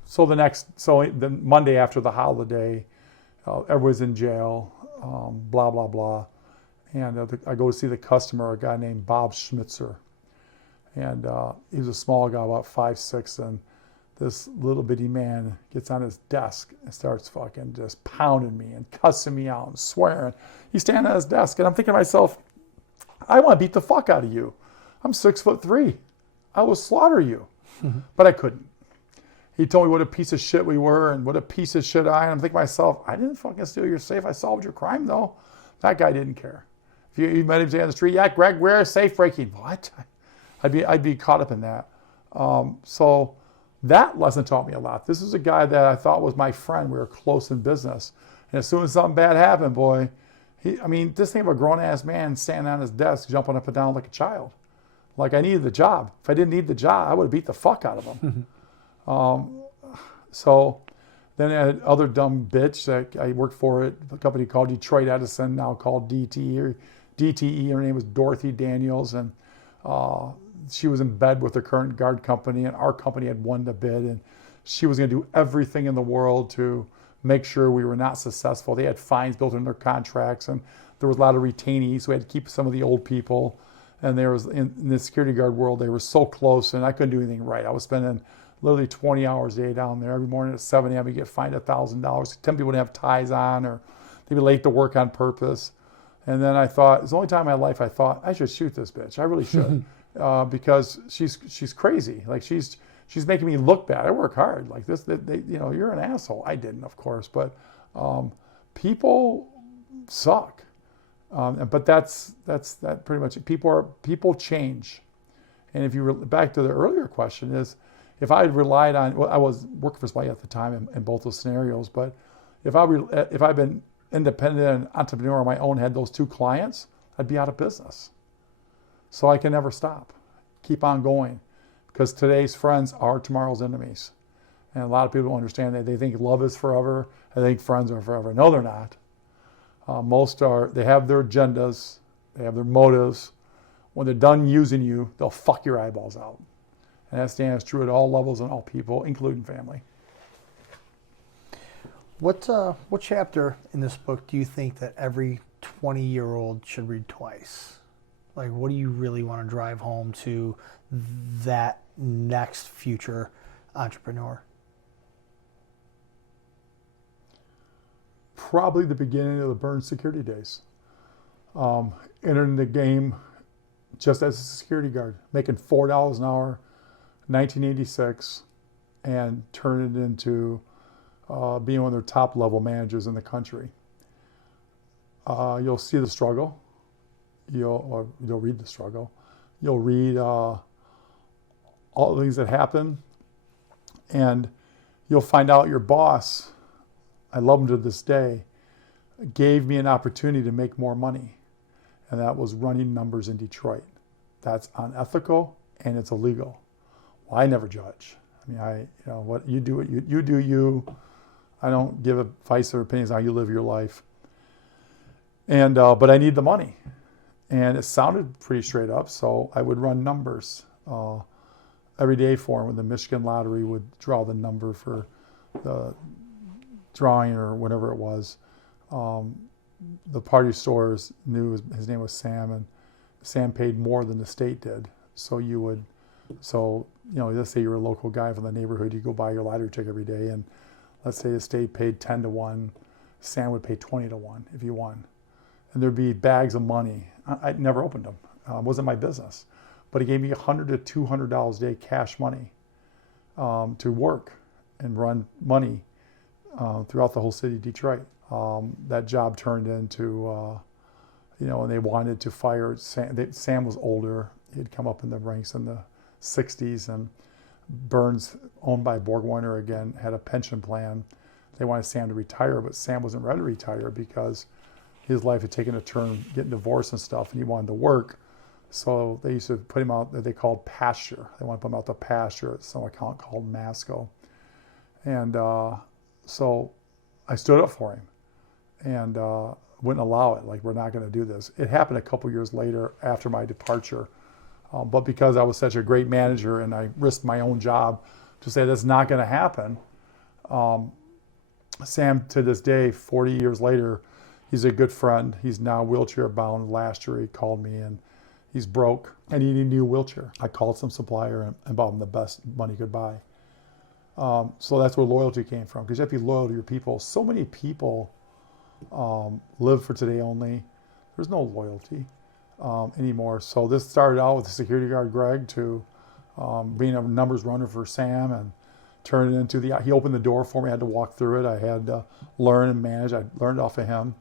so the Monday after the holiday, everybody's in jail, blah, blah, blah. And I go to see the customer, a guy named Bob Schmitzer. And he was a small guy, about 5'6", and this little bitty man gets on his desk and starts fucking just pounding me and cussing me out and swearing. He's standing at his desk, and I'm thinking to myself, I want to beat the fuck out of you. I'm 6'3". I will slaughter you. But I couldn't. He told me what a piece of shit we were and what a piece of shit I am. I'm thinking to myself, I didn't fucking steal your safe. I solved your crime, though. That guy didn't care. If you met him on the street, yeah, Greg Wier, safe breaking. What? I'd be caught up in that. So that lesson taught me a lot. This is a guy that I thought was my friend. We were close in business. And as soon as something bad happened, boy, this thing of a grown-ass man standing on his desk, jumping up and down like a child. Like I needed the job. If I didn't need the job, I would have beat the fuck out of him. So then I had other dumb bitch that I worked for at a company called Detroit Edison, now called DTE. Her name was Dorothy Daniels, and she was in bed with her current guard company, and our company had won the bid, and she was going to do everything in the world to make sure we were not successful. They had fines built in their contracts, and there was a lot of retainees, so we had to keep some of the old people. And there was, in the security guard world, they were so close, and I couldn't do anything right. I was spending literally 20 hours a day down there. Every morning at 7 a.m. we get fined $1,000. 10 people wouldn't have ties on, or they'd be late to work on purpose. And then I thought, it's the only time in my life I thought, I should shoot this bitch. I really should. Because she's crazy. Like she's making me look bad. I work hard. Like this, you're an asshole. I didn't, of course. But people suck. But that's that pretty much. People change, and if you back to the earlier question is, if I had relied on, well, I was working for somebody at the time in both those scenarios, but if I'd been independent and entrepreneur on my own, had those 2 clients, I'd be out of business. So I can never stop, keep on going, because today's friends are tomorrow's enemies. And a lot of people don't understand that. They think love is forever. They think friends are forever. No, they're not. They have their agendas, they have their motives. When they're done using you, they'll fuck your eyeballs out. And that stands true at all levels and all people, including family. What chapter in this book do you think that every 20-year-old should read twice? Like, what do you really want to drive home to that next future entrepreneur? Probably the beginning of the Burn security days. Entering the game just as a security guard, making $4 an hour, 1986, and turning it into being one of their top level managers in the country. You'll see the struggle. You'll read the struggle. You'll read all the things that happen, and you'll find out your boss, I love him to this day, gave me an opportunity to make more money, and that was running numbers in Detroit. That's unethical and it's illegal. Well, I never judge. I mean, what you do, you do you. I don't give advice or opinions on how you live your life. And but I need the money, and it sounded pretty straight up. So I would run numbers every day for him. When the Michigan Lottery would draw the number for the drawing or whatever it was, the party stores knew his name was Sam, and Sam paid more than the state did. So let's say you're a local guy from the neighborhood, you go buy your lottery ticket every day, and let's say the state paid 10 to 1, Sam would pay 20 to 1 if you won. And there'd be bags of money. I never opened them. It wasn't my business. But he gave me $100 to $200 a day cash money to work and run money throughout the whole city of Detroit. That job turned into, and they wanted to fire Sam. Sam was older. He'd come up in the ranks in the 60s, and Burns, owned by Borg-Warner again, had a pension plan. They wanted Sam to retire, but Sam wasn't ready to retire because his life had taken a turn, getting divorced and stuff, and he wanted to work. So they used to put him out that they called pasture. They wanted to put him out to pasture at some account called Masco. And so I stood up for him and wouldn't allow it. Like, we're not going to do this. It happened a couple years later after my departure. But because I was such a great manager and I risked my own job to say that's not going to happen, Sam, to this day, 40 years later, he's a good friend. He's now wheelchair bound. Last year he called me and he's broke and he needed a new wheelchair. I called some supplier and bought him the best money could buy. So that's where loyalty came from, because you have to be loyal to your people. So many people live for today only. There's no loyalty anymore. So this started out with the security guard, Greg, to being a numbers runner for Sam, and turned it into he opened the door for me. I had to walk through it. I had to learn and manage. I learned off of him.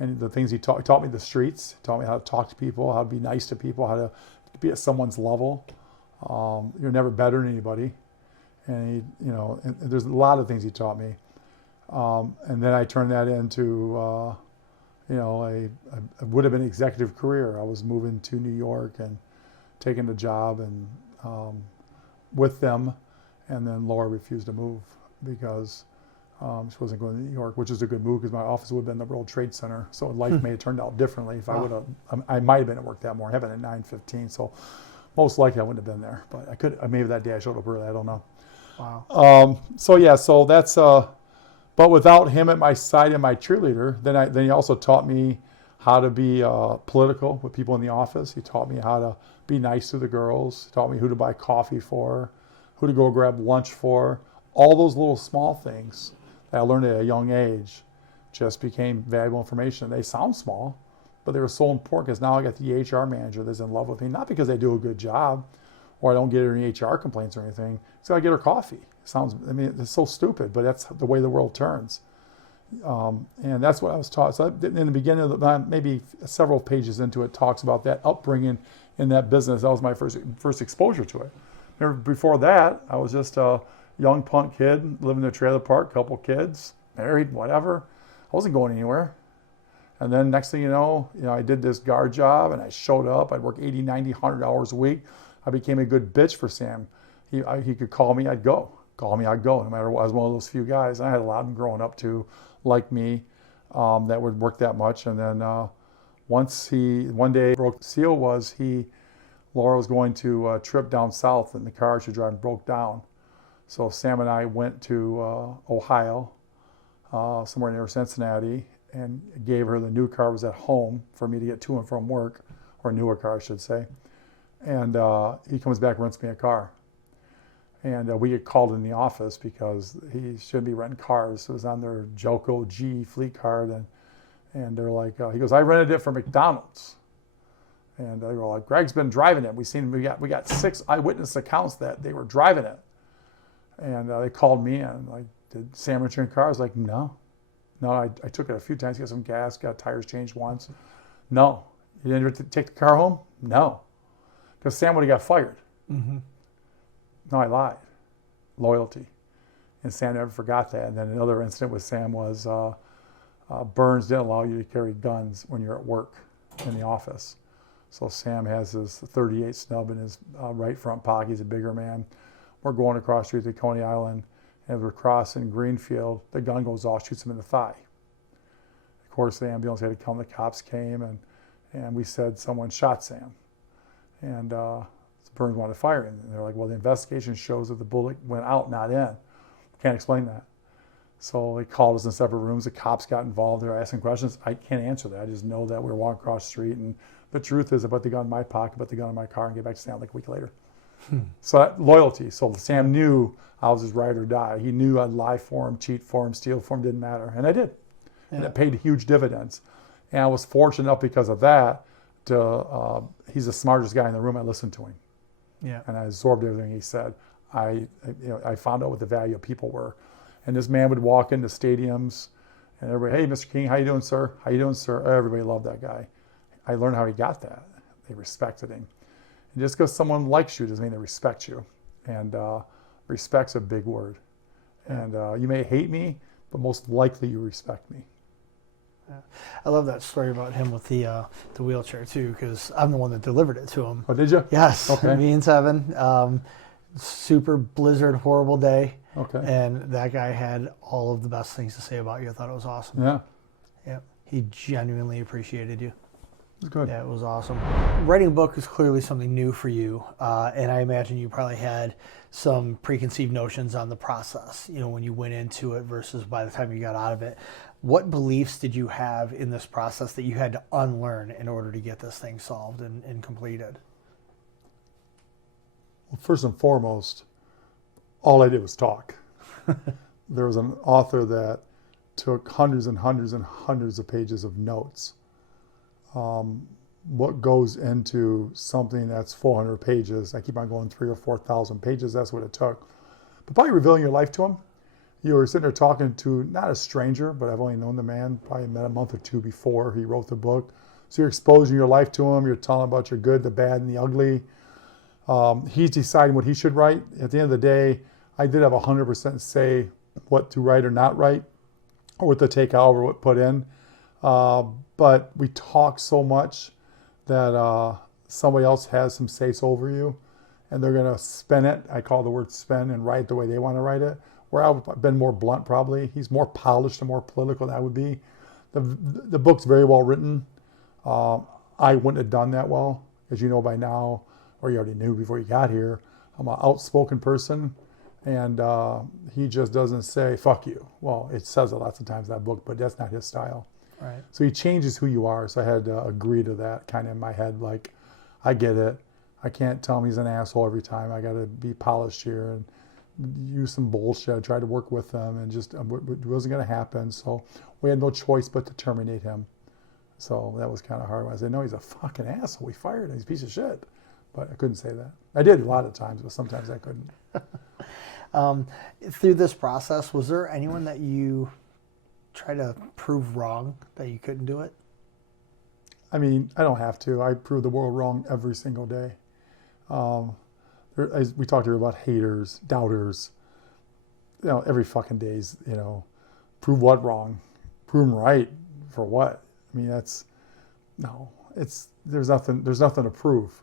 And the things he taught me the streets, taught me how to talk to people, how to be nice to people, how to be at someone's level. You're never better than anybody. And and there's a lot of things he taught me. And then I turned that into, I would have been an executive career. I was moving to New York and taking the job and with them. And then Laura refused to move because she wasn't going to New York, which is a good move because my office would have been the World Trade Center. So life may have turned out differently if I would have. I might have been at work that morning. I have been at 9:15, so most likely I wouldn't have been there. But I could. Maybe that day I showed up early. I don't know. Wow. So that's. But without him at my side and my cheerleader, then he also taught me how to be political with people in the office. He taught me how to be nice to the girls. He taught me who to buy coffee for, who to go grab lunch for. All those little small things that I learned at a young age just became valuable information. They sound small, but they were so important because now I got the HR manager that's in love with me, not because I do a good job or I don't get any HR complaints or anything. So I get her coffee. It's so stupid, but that's the way the world turns. And that's what I was taught. So in the beginning of the, maybe several pages into it, talks about that upbringing in that business. That was my first exposure to it. Before that, I was just a young punk kid living in a trailer park, couple kids, married, whatever. I wasn't going anywhere. And then next thing you know, I did this guard job and I showed up. I'd work 80, 90, 100 hours a week. I became a good bitch for Sam. He could call me, I'd go. Call me, I'd go, no matter what. I was one of those few guys. And I had a lot of them growing up too, like me, that would work that much. And then one day broke the seal was Laura was going to a trip down south and the car she was driving broke down. So Sam and I went to Ohio, somewhere near Cincinnati, and gave her the new car was at home for me to get to and from work, or a newer car, I should say. And he comes back and rents me a car. And we get called in the office because he shouldn't be renting cars. It was on their Joco G fleet card. And they're like, he goes, I rented it for McDonald's. And they were like, Greg's been driving it. We got 6 eyewitness accounts that they were driving it. And they called me in, like, did Sam rent your car? I was like, no. I took it a few times, got some gas, got tires changed once. No. You didn't take the car home? No. Because Sam would have got fired. Mm-hmm. No, I lied. Loyalty. And Sam never forgot that. And then another incident with Sam was Burns didn't allow you to carry guns when you're at work in the office. So Sam has his 38 snub in his right front pocket. He's a bigger man. We're going across the street to Coney Island. And as we're crossing Greenfield, the gun goes off, shoots him in the thigh. Of course, the ambulance had to come. The cops came, and we said someone shot Sam. And Burns wanted to fire him. And they're like, well, the investigation shows that the bullet went out, not in. Can't explain that. So they called us in separate rooms. The cops got involved. They were asking questions. I can't answer that. I just know that we were walking across the street. And the truth is, I put the gun in my pocket, put the gun in my car, and get back to Sam like a week later. So that loyalty. So Sam knew I was his ride or die. He knew I'd lie for him, cheat for him, steal for him, didn't matter. And I did. Yeah. And it paid huge dividends. And I was fortunate enough because of that he's the smartest guy in the room. I listened to him. Yeah. And I absorbed everything he said. I found out what the value of people were. And this man would walk into stadiums and everybody, hey, Mr. King, how you doing, sir? How you doing, sir? Everybody loved that guy. I learned how he got that. They respected him. And just because someone likes you doesn't mean they respect you. And respect's a big word. And you may hate me, but most likely you respect me. Yeah. I love that story about him with the wheelchair too, because I'm the one that delivered it to him. Oh, did you? Yes. Okay. Me and Tevin. Super blizzard, horrible day. Okay. And that guy had all of the best things to say about you. I thought it was awesome. Yeah. Yeah. He genuinely appreciated you. It was good. Yeah, it was awesome. Writing a book is clearly something new for you, and I imagine you probably had some preconceived notions on the process, when you went into it versus by the time you got out of it. What beliefs did you have in this process that you had to unlearn in order to get this thing solved and completed? Well, first and foremost, all I did was talk. There was an author that took hundreds and hundreds and hundreds of pages of notes. What goes into something that's 400 pages, I keep on going 3,000 or 4,000 pages, that's what it took. But probably revealing your life to him. You were sitting there talking to, not a stranger, but I've only known the man, probably met a month or two before he wrote the book. So you're exposing your life to him, you're telling about your good, the bad, and the ugly. He's deciding what he should write. At the end of the day, I did have 100% say what to write or not write, or what to take out or what put in. But we talk so much that somebody else has some say-so over you, and they're going to spin it. I call the word spin, and write the way they want to write it. Where I've been more blunt probably. He's more polished and more political than I would be. The book's very well written. I wouldn't have done that well, as you know by now, or you already knew before you got here. I'm an outspoken person, and he just doesn't say, fuck you. Well, it says it lots of times in that book, but that's not his style. Right. So he changes who you are. So I had to agree to that kind of in my head, like, I get it. I can't tell him he's an asshole every time. I got to be polished here and use some bullshit. I tried to work with him, and just it wasn't going to happen. So we had no choice but to terminate him. So that was kind of hard. I said, no, he's a fucking asshole. We fired him. He's a piece of shit. But I couldn't say that. I did a lot of times, but sometimes I couldn't. Through this process, was there anyone that you try to prove wrong that you couldn't do it? I mean, I don't have to. I prove the world wrong every single day. As we talked here about haters, doubters. Every fucking day's, prove what wrong? Prove them right for what? I mean, there's nothing to prove.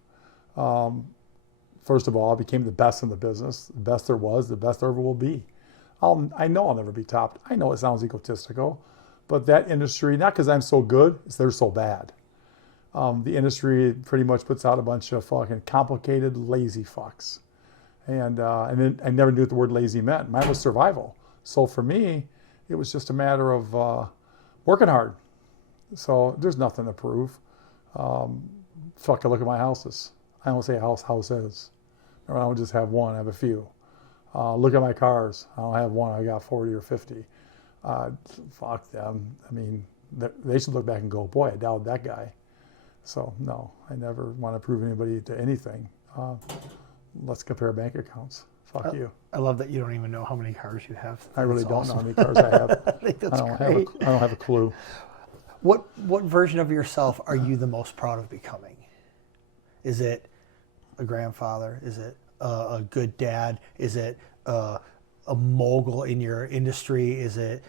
First of all, I became the best in the business, the best there was, the best there ever will be. I know I'll never be topped. I know it sounds egotistical, but that industry, not because I'm so good, it's they're so bad. The industry pretty much puts out a bunch of fucking complicated, lazy fucks. And then I never knew what the word lazy meant. Mine was survival. So for me, it was just a matter of working hard. So there's nothing to prove. Fuck, I look at my houses. I don't say houses. I don't just have one, I have a few. Look at my cars. I don't have one, I got 40 or 50. Fuck them. I mean, they should look back and go, boy, I doubted that guy. So no, I never want to prove anybody to anything. Let's compare bank accounts. Fuck you. I love that you don't even know how many cars you have. I really don't know how many cars I have. I think that's great. I don't have a clue. What version of yourself are you the most proud of becoming? Is it a grandfather? Is it a good dad? Is it a mogul in your industry? Is it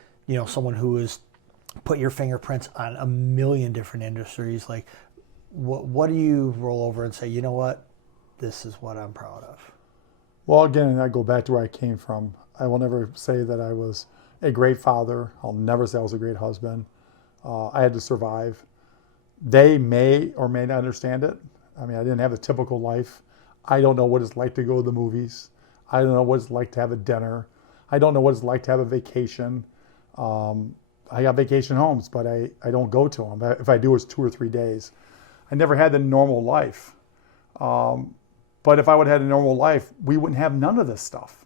someone who has put your fingerprints on a million different industries? Like, what do you roll over and say, you know what? This is what I'm proud of. Well, again, I go back to where I came from. I will never say that I was a great father. I'll never say I was a great husband. I had to survive. They may or may not understand it. I mean, I didn't have a typical life. I don't know what it's like to go to the movies. I don't know what it's like to have a dinner. I don't know what it's like to have a vacation. I got vacation homes, but I don't go to them. If I do, it's 2 or 3 days. I never had the normal life. But if I would have had a normal life, we wouldn't have none of this stuff.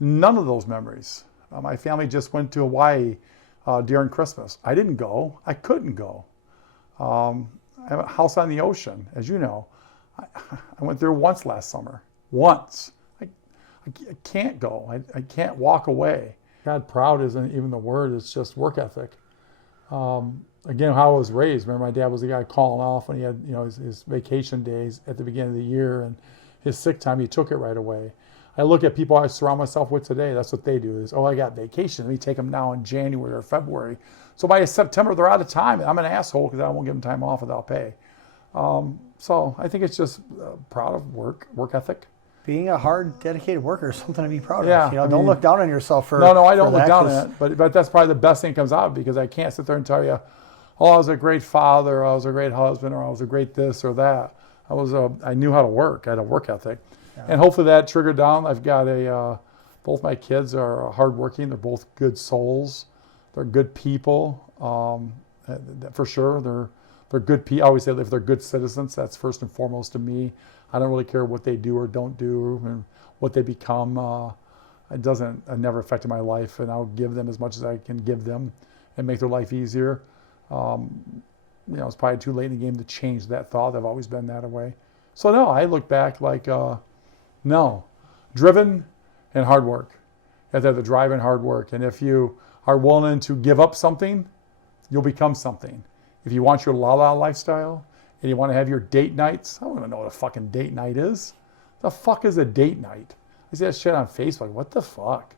None of those memories. My family just went to Hawaii during Christmas. I didn't go. I couldn't go. I have a house on the ocean, as you know. I went there once last summer. Once. I can't go. I can't walk away. God, proud isn't even the word. It's just work ethic. Again, how I was raised. Remember, my dad was the guy calling off when he had, his vacation days at the beginning of the year, and his sick time, he took it right away. I look at people I surround myself with today. That's what they do. Is, I got vacation. Let me take them now in January or February. So by September, they're out of time. I'm an asshole because I won't give them time off without pay. So I think it's just proud of work ethic. Being a hard, dedicated worker is something to be proud of. Don't look down on yourself for No, I don't look down on it. But that's probably the best thing that comes out, because I can't sit there and tell you, I was a great father, or I was a great husband, or I was a great this or that. I knew how to work. I had a work ethic. Yeah. And hopefully that triggered down. I've got both my kids are hardworking. They're both good souls. They're good people. For sure. They're good people. I always say if they're good citizens, that's first and foremost to me. I don't really care what they do or don't do and what they become. It never affected my life, and I'll give them as much as I can give them and make their life easier. It's probably too late in the game to change that thought. I've always been that way. So no, I look back like, driven and hard work. You have to have the drive and hard work. And if you are willing to give up something, you'll become something. If you want your la-la lifestyle and you want to have your date nights, I don't even know what a fucking date night is. The fuck is a date night? I see that shit on Facebook. What the fuck?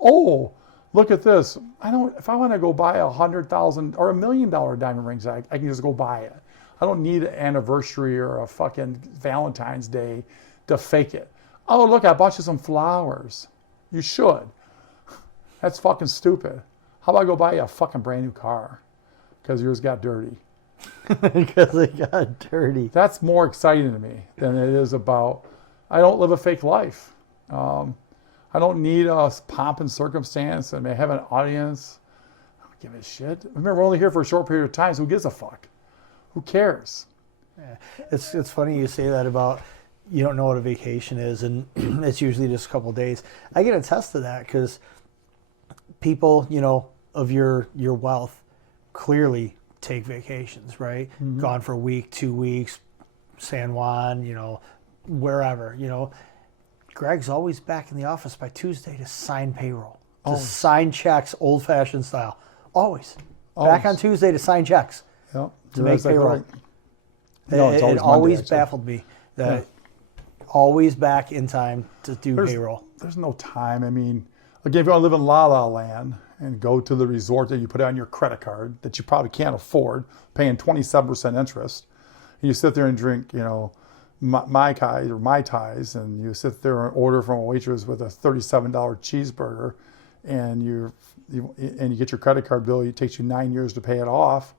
Oh, look at this. If I want to go buy $100,000 or $1 million diamond rings, I can just go buy it. I don't need an anniversary or a fucking Valentine's Day to fake it. Oh, look, I bought you some flowers. You should. That's fucking stupid. How about I go buy you a fucking brand new car? Because yours got dirty. Because it got dirty. That's more exciting to me than it is about, I don't live a fake life. I don't need a pomp and circumstance. I may have an audience. I don't give a shit. Remember, we're only here for a short period of time, so who gives a fuck? Who cares? Yeah. It's funny you say that about you don't know what a vacation is, and it's usually just a couple of days. I can attest to that because people, of your wealth clearly take vacations, right? Mm-hmm. Gone for a week, 2 weeks, San Juan, wherever, Greg's always back in the office by Tuesday to sign payroll, to sign checks, old-fashioned style. Always. Back on Tuesday to sign checks. Yep. To make payroll. Right. No, it's It always always Monday, baffled me that always back in time to do payroll. There's no time. I mean, again, if you want to live in La La Land and go to the resort that you put on your credit card that you probably can't afford, paying 27% interest, and you sit there and drink, Mai Tais, and you sit there and order from a waitress with a $37 cheeseburger, and you get your credit card bill. It takes you 9 years to pay it off.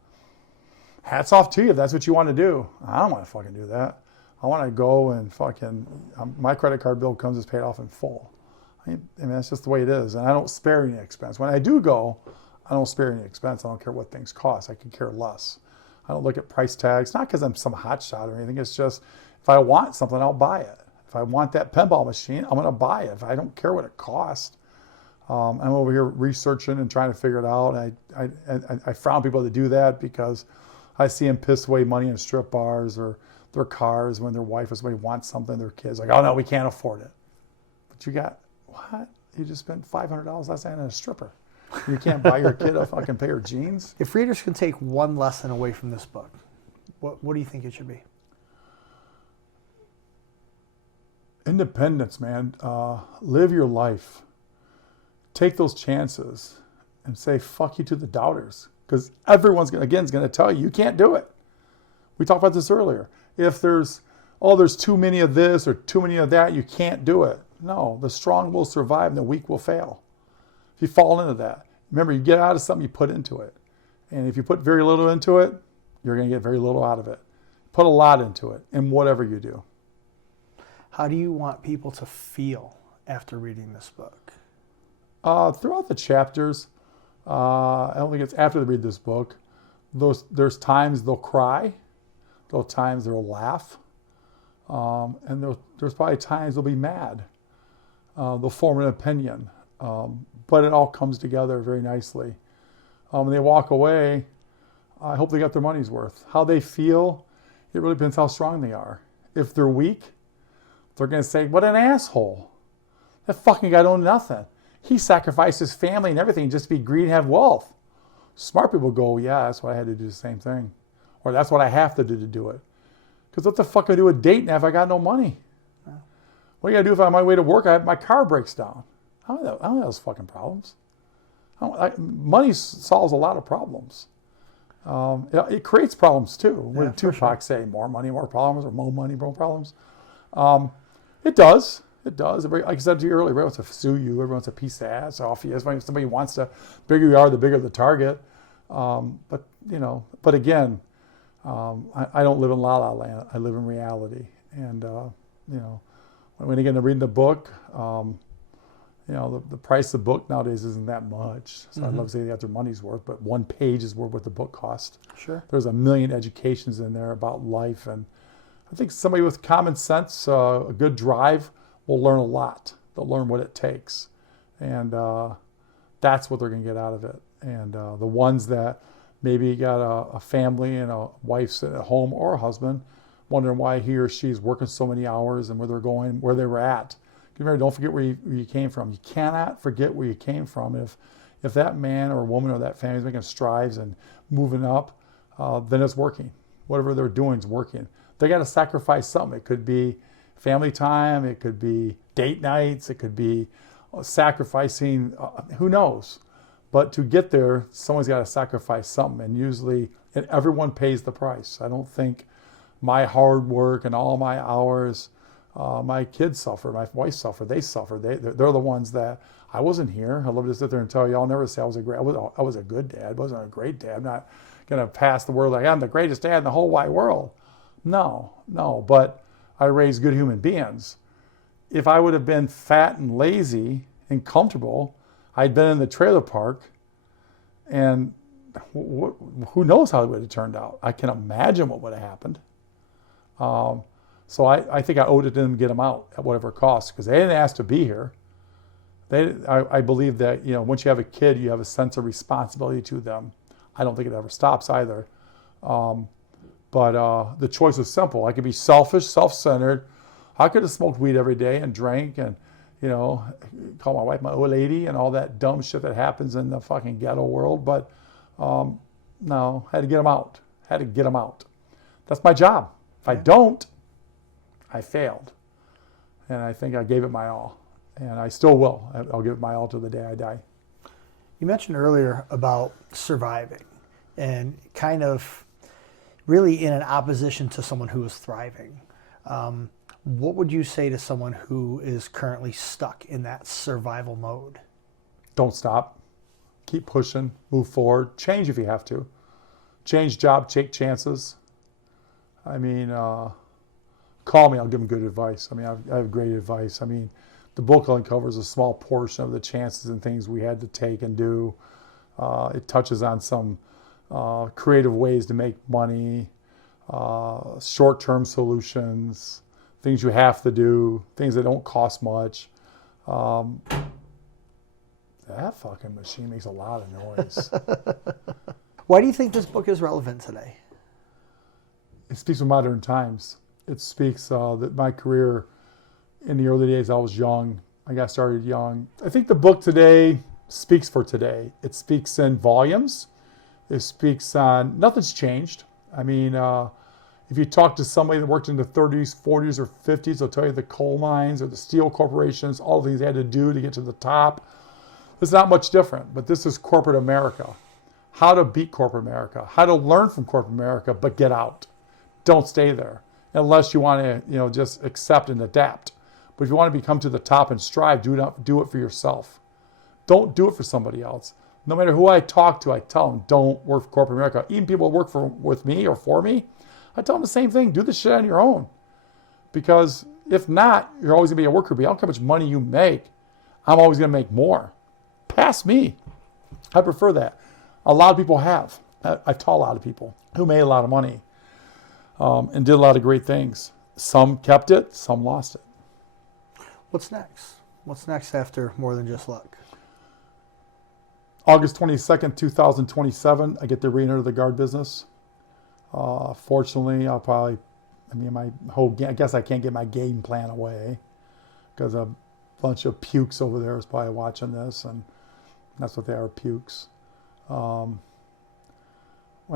Hats off to you if that's what you want to do. I don't want to fucking do that. I want to go and my credit card bill comes as paid off in full. I mean, that's just the way it is. And I don't spare any expense. When I do go, I don't spare any expense. I don't care what things cost. I could care less. I don't look at price tags, not because I'm some hotshot or anything. It's just if I want something, I'll buy it. If I want that pinball machine, I'm going to buy it. If I don't care what it costs. I'm over here researching and trying to figure it out. I frown people to do that because I see them piss away money in strip bars or their cars when their wife or somebody wants something. Their kids like, oh no, we can't afford it. But you got what? You just spent $500 last night on a stripper. You can't buy your kid a fucking pair of jeans. If readers can take one lesson away from this book, what do you think it should be? Independence, man. Live your life. Take those chances and say fuck you to the doubters, because everyone's going to tell you can't do it. We talked about this earlier. If there's too many of this or too many of that, you can't do it. No, the strong will survive and the weak will fail. If you fall into that, remember, you get out of something, you put into it. And if you put very little into it, you're going to get very little out of it. Put a lot into it in whatever you do. How do you want people to feel after reading this book? Throughout the chapters, I don't think it's after they read this book, there's times they'll cry, there's times they'll laugh, and there's probably times they'll be mad. They'll form an opinion, but it all comes together very nicely. When they walk away, I hope they got their money's worth. How they feel, it really depends how strong they are. If they're weak, they're going to say, what an asshole. That fucking guy don't know nothing. He sacrificed his family and everything just to be greedy and have wealth. Smart people go, yeah, that's why I had to do the same thing. Or that's what I have to do it. Because what the fuck do I do a date now if I got no money? What do I do if I'm on my way to work, my car breaks down? I don't have those fucking problems. Money solves a lot of problems. It creates problems too. When Tupac say more money, more problems, or more money, more problems. It does. It does. Like I said to you earlier, everyone wants to sue you. Everyone wants a piece of ass off you. Somebody wants to, the bigger you are, the bigger the target. But again, I don't live in La La Land. I live in reality. And, when you get to read the book, the price of the book nowadays isn't that much. So I'd love to say they got their money's worth, but one page is worth what the book cost. Sure. There's a million educations in there about life. And I think somebody with common sense, a good drive, will learn a lot. They'll learn what it takes. And that's what they're going to get out of it. And the ones that maybe got a family and a wife sitting at home or a husband, wondering why he or she's working so many hours and where they're going, where they were at. Remember, don't forget where you came from. You cannot forget where you came from. If that man or woman or that family is making strides and moving up, then it's working. Whatever they're doing is working. They got to sacrifice something. It could be family time. It could be date nights. It could be sacrificing. Who knows? But to get there, someone's got to sacrifice something. And usually, everyone pays the price. I don't think my hard work and all my hours, my kids suffer, my wife suffer, they suffer. They're the ones that, I wasn't here. I'd love to sit there and tell you, I'll never say I was a good dad. I wasn't a great dad. I'm not going to pass the word like I'm the greatest dad in the whole wide world. No, but I raised good human beings. If I would have been fat and lazy and comfortable, I'd been in the trailer park, and who knows how it would have turned out. I can imagine what would have happened. So I think I owed it to them to get them out at whatever cost, because they didn't ask to be here. I believe that, once you have a kid, you have a sense of responsibility to them. I don't think it ever stops either. But the choice was simple. I could be selfish, self-centered. I could have smoked weed every day and drank and, call my wife my old lady and all that dumb shit that happens in the fucking ghetto world. But No, I had to get them out. Had to get them out. That's my job. If I don't, I failed. And I think I gave it my all. And I still will. I'll give it my all to the day I die. You mentioned earlier about surviving and kind of really in an opposition to someone who is thriving. What would you say to someone who is currently stuck in that survival mode? Don't stop. Keep pushing. Move forward. Change if you have to. Change job. Take chances. I mean, call me. I'll give them good advice. I mean, I have great advice. I mean, the book only covers a small portion of the chances and things we had to take and do. It touches on some creative ways to make money, short-term solutions, things you have to do, things that don't cost much. That fucking machine makes a lot of noise. Why do you think this book is relevant today? It speaks of modern times. It speaks that my career in the early days, I was young. I got started young. I think the book today speaks for today. It speaks in volumes. It speaks on, nothing's changed. I mean, if you talk to somebody that worked in the 30s, 40s, or 50s, they'll tell you the coal mines or the steel corporations, all the things they had to do to get to the top. It's not much different, but this is corporate America. How to beat corporate America, how to learn from corporate America, but get out. Don't stay there unless you want to, just accept and adapt. But if you want to become to the top and strive, do it for yourself. Don't do it for somebody else. No matter who I talk to, I tell them, don't work for corporate America. Even people that work with me or for me, I tell them the same thing. Do this shit on your own. Because if not, you're always going to be a worker bee. I don't care how much money you make. I'm always going to make more. Pass me. I prefer that. A lot of people have. I've taught a lot of people who made a lot of money and did a lot of great things. Some kept it, some lost it. What's next? What's next after More Than Just Luck? August 22nd, 2027, I get to re-enter the guard business. Fortunately, I guess I can't get my game plan away because a bunch of pukes over there is probably watching this, and that's what they are, pukes. When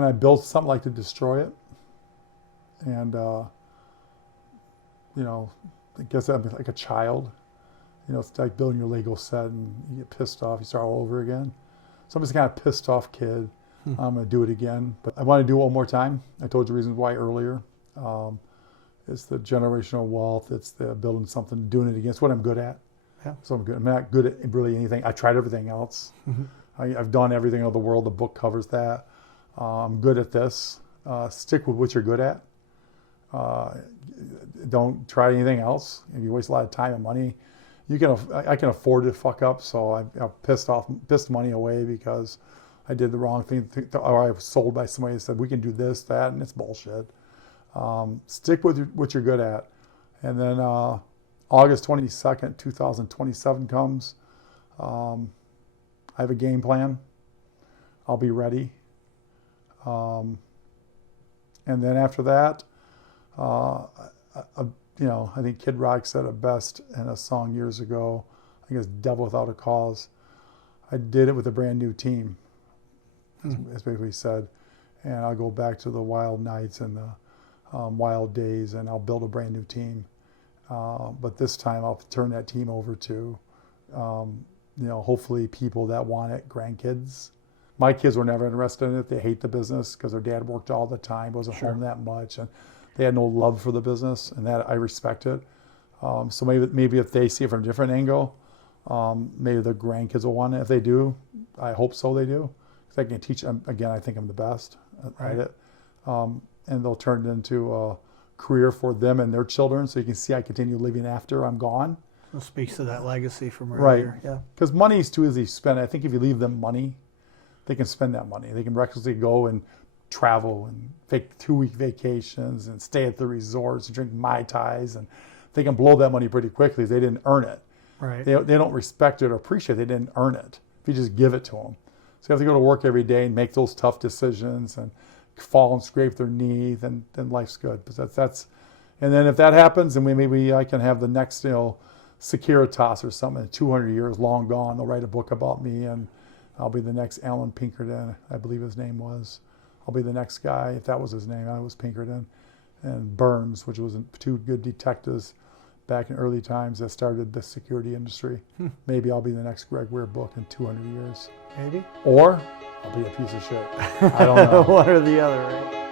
I build something, I like to destroy it. And, I guess I'm like a child. It's like building your Lego set and you get pissed off, you start all over again. So I'm just kind of pissed off kid. I'm going to do it again. But I want to do it one more time. I told you reasons why earlier. It's the generational wealth. It's the building something, doing it again. It's what I'm good at. Yeah. So I'm not good at really anything. I tried everything else. I've done everything in the world. The book covers that. I'm good at this. Stick with what you're good at. Don't try anything else. If you waste a lot of time and money, I can afford to fuck up. So I pissed money away because I did the wrong thing, or I was sold by somebody that said we can do this, that, and it's bullshit. Stick with what you're good at, and then August 22nd, 2027 comes. I have a game plan. I'll be ready. And then after that, I think Kid Rock said it best in a song years ago. I think it's Devil Without a Cause. I did it with a brand new team. That's basically what he said. And I'll go back to the wild nights and the wild days, and I'll build a brand new team. But this time I'll turn that team over to, hopefully people that want it, grandkids. My kids were never interested in it. They hate the business because their dad worked all the time, wasn't home that much, and they had no love for the business, and that I respect it. So maybe if they see it from a different angle, maybe their grandkids will want it. If they do, I hope so they do. Because I can teach them, again, I think I'm the best at it. And they'll turn it into a career for them and their children, so you can see I continue living after I'm gone. It speaks to that legacy from earlier. Right. Yeah. Because money is too easy to spend. I think if you leave them money, they can spend that money. They can recklessly go and travel and take 2-week vacations and stay at the resorts and drink Mai Tais, and they can blow that money pretty quickly if they didn't earn it. Right. They don't respect it or appreciate it. They didn't earn it. If you just give it to them. So you have to go to work every day and make those tough decisions and fall and scrape their knee, then life's good. But that's, and then if that happens, then maybe I can have the next, Securitas or something, 200 years long gone. They'll write a book about me, and I'll be the next Alan Pinkerton, I believe his name was. I'll be the next guy, if that was his name, I was Pinkerton. And Burns, which was two good detectives back in early times that started the security industry. Maybe I'll be the next Greg Wier book in 200 years. Maybe. Or I'll be a piece of shit. I don't know. One or the other, right?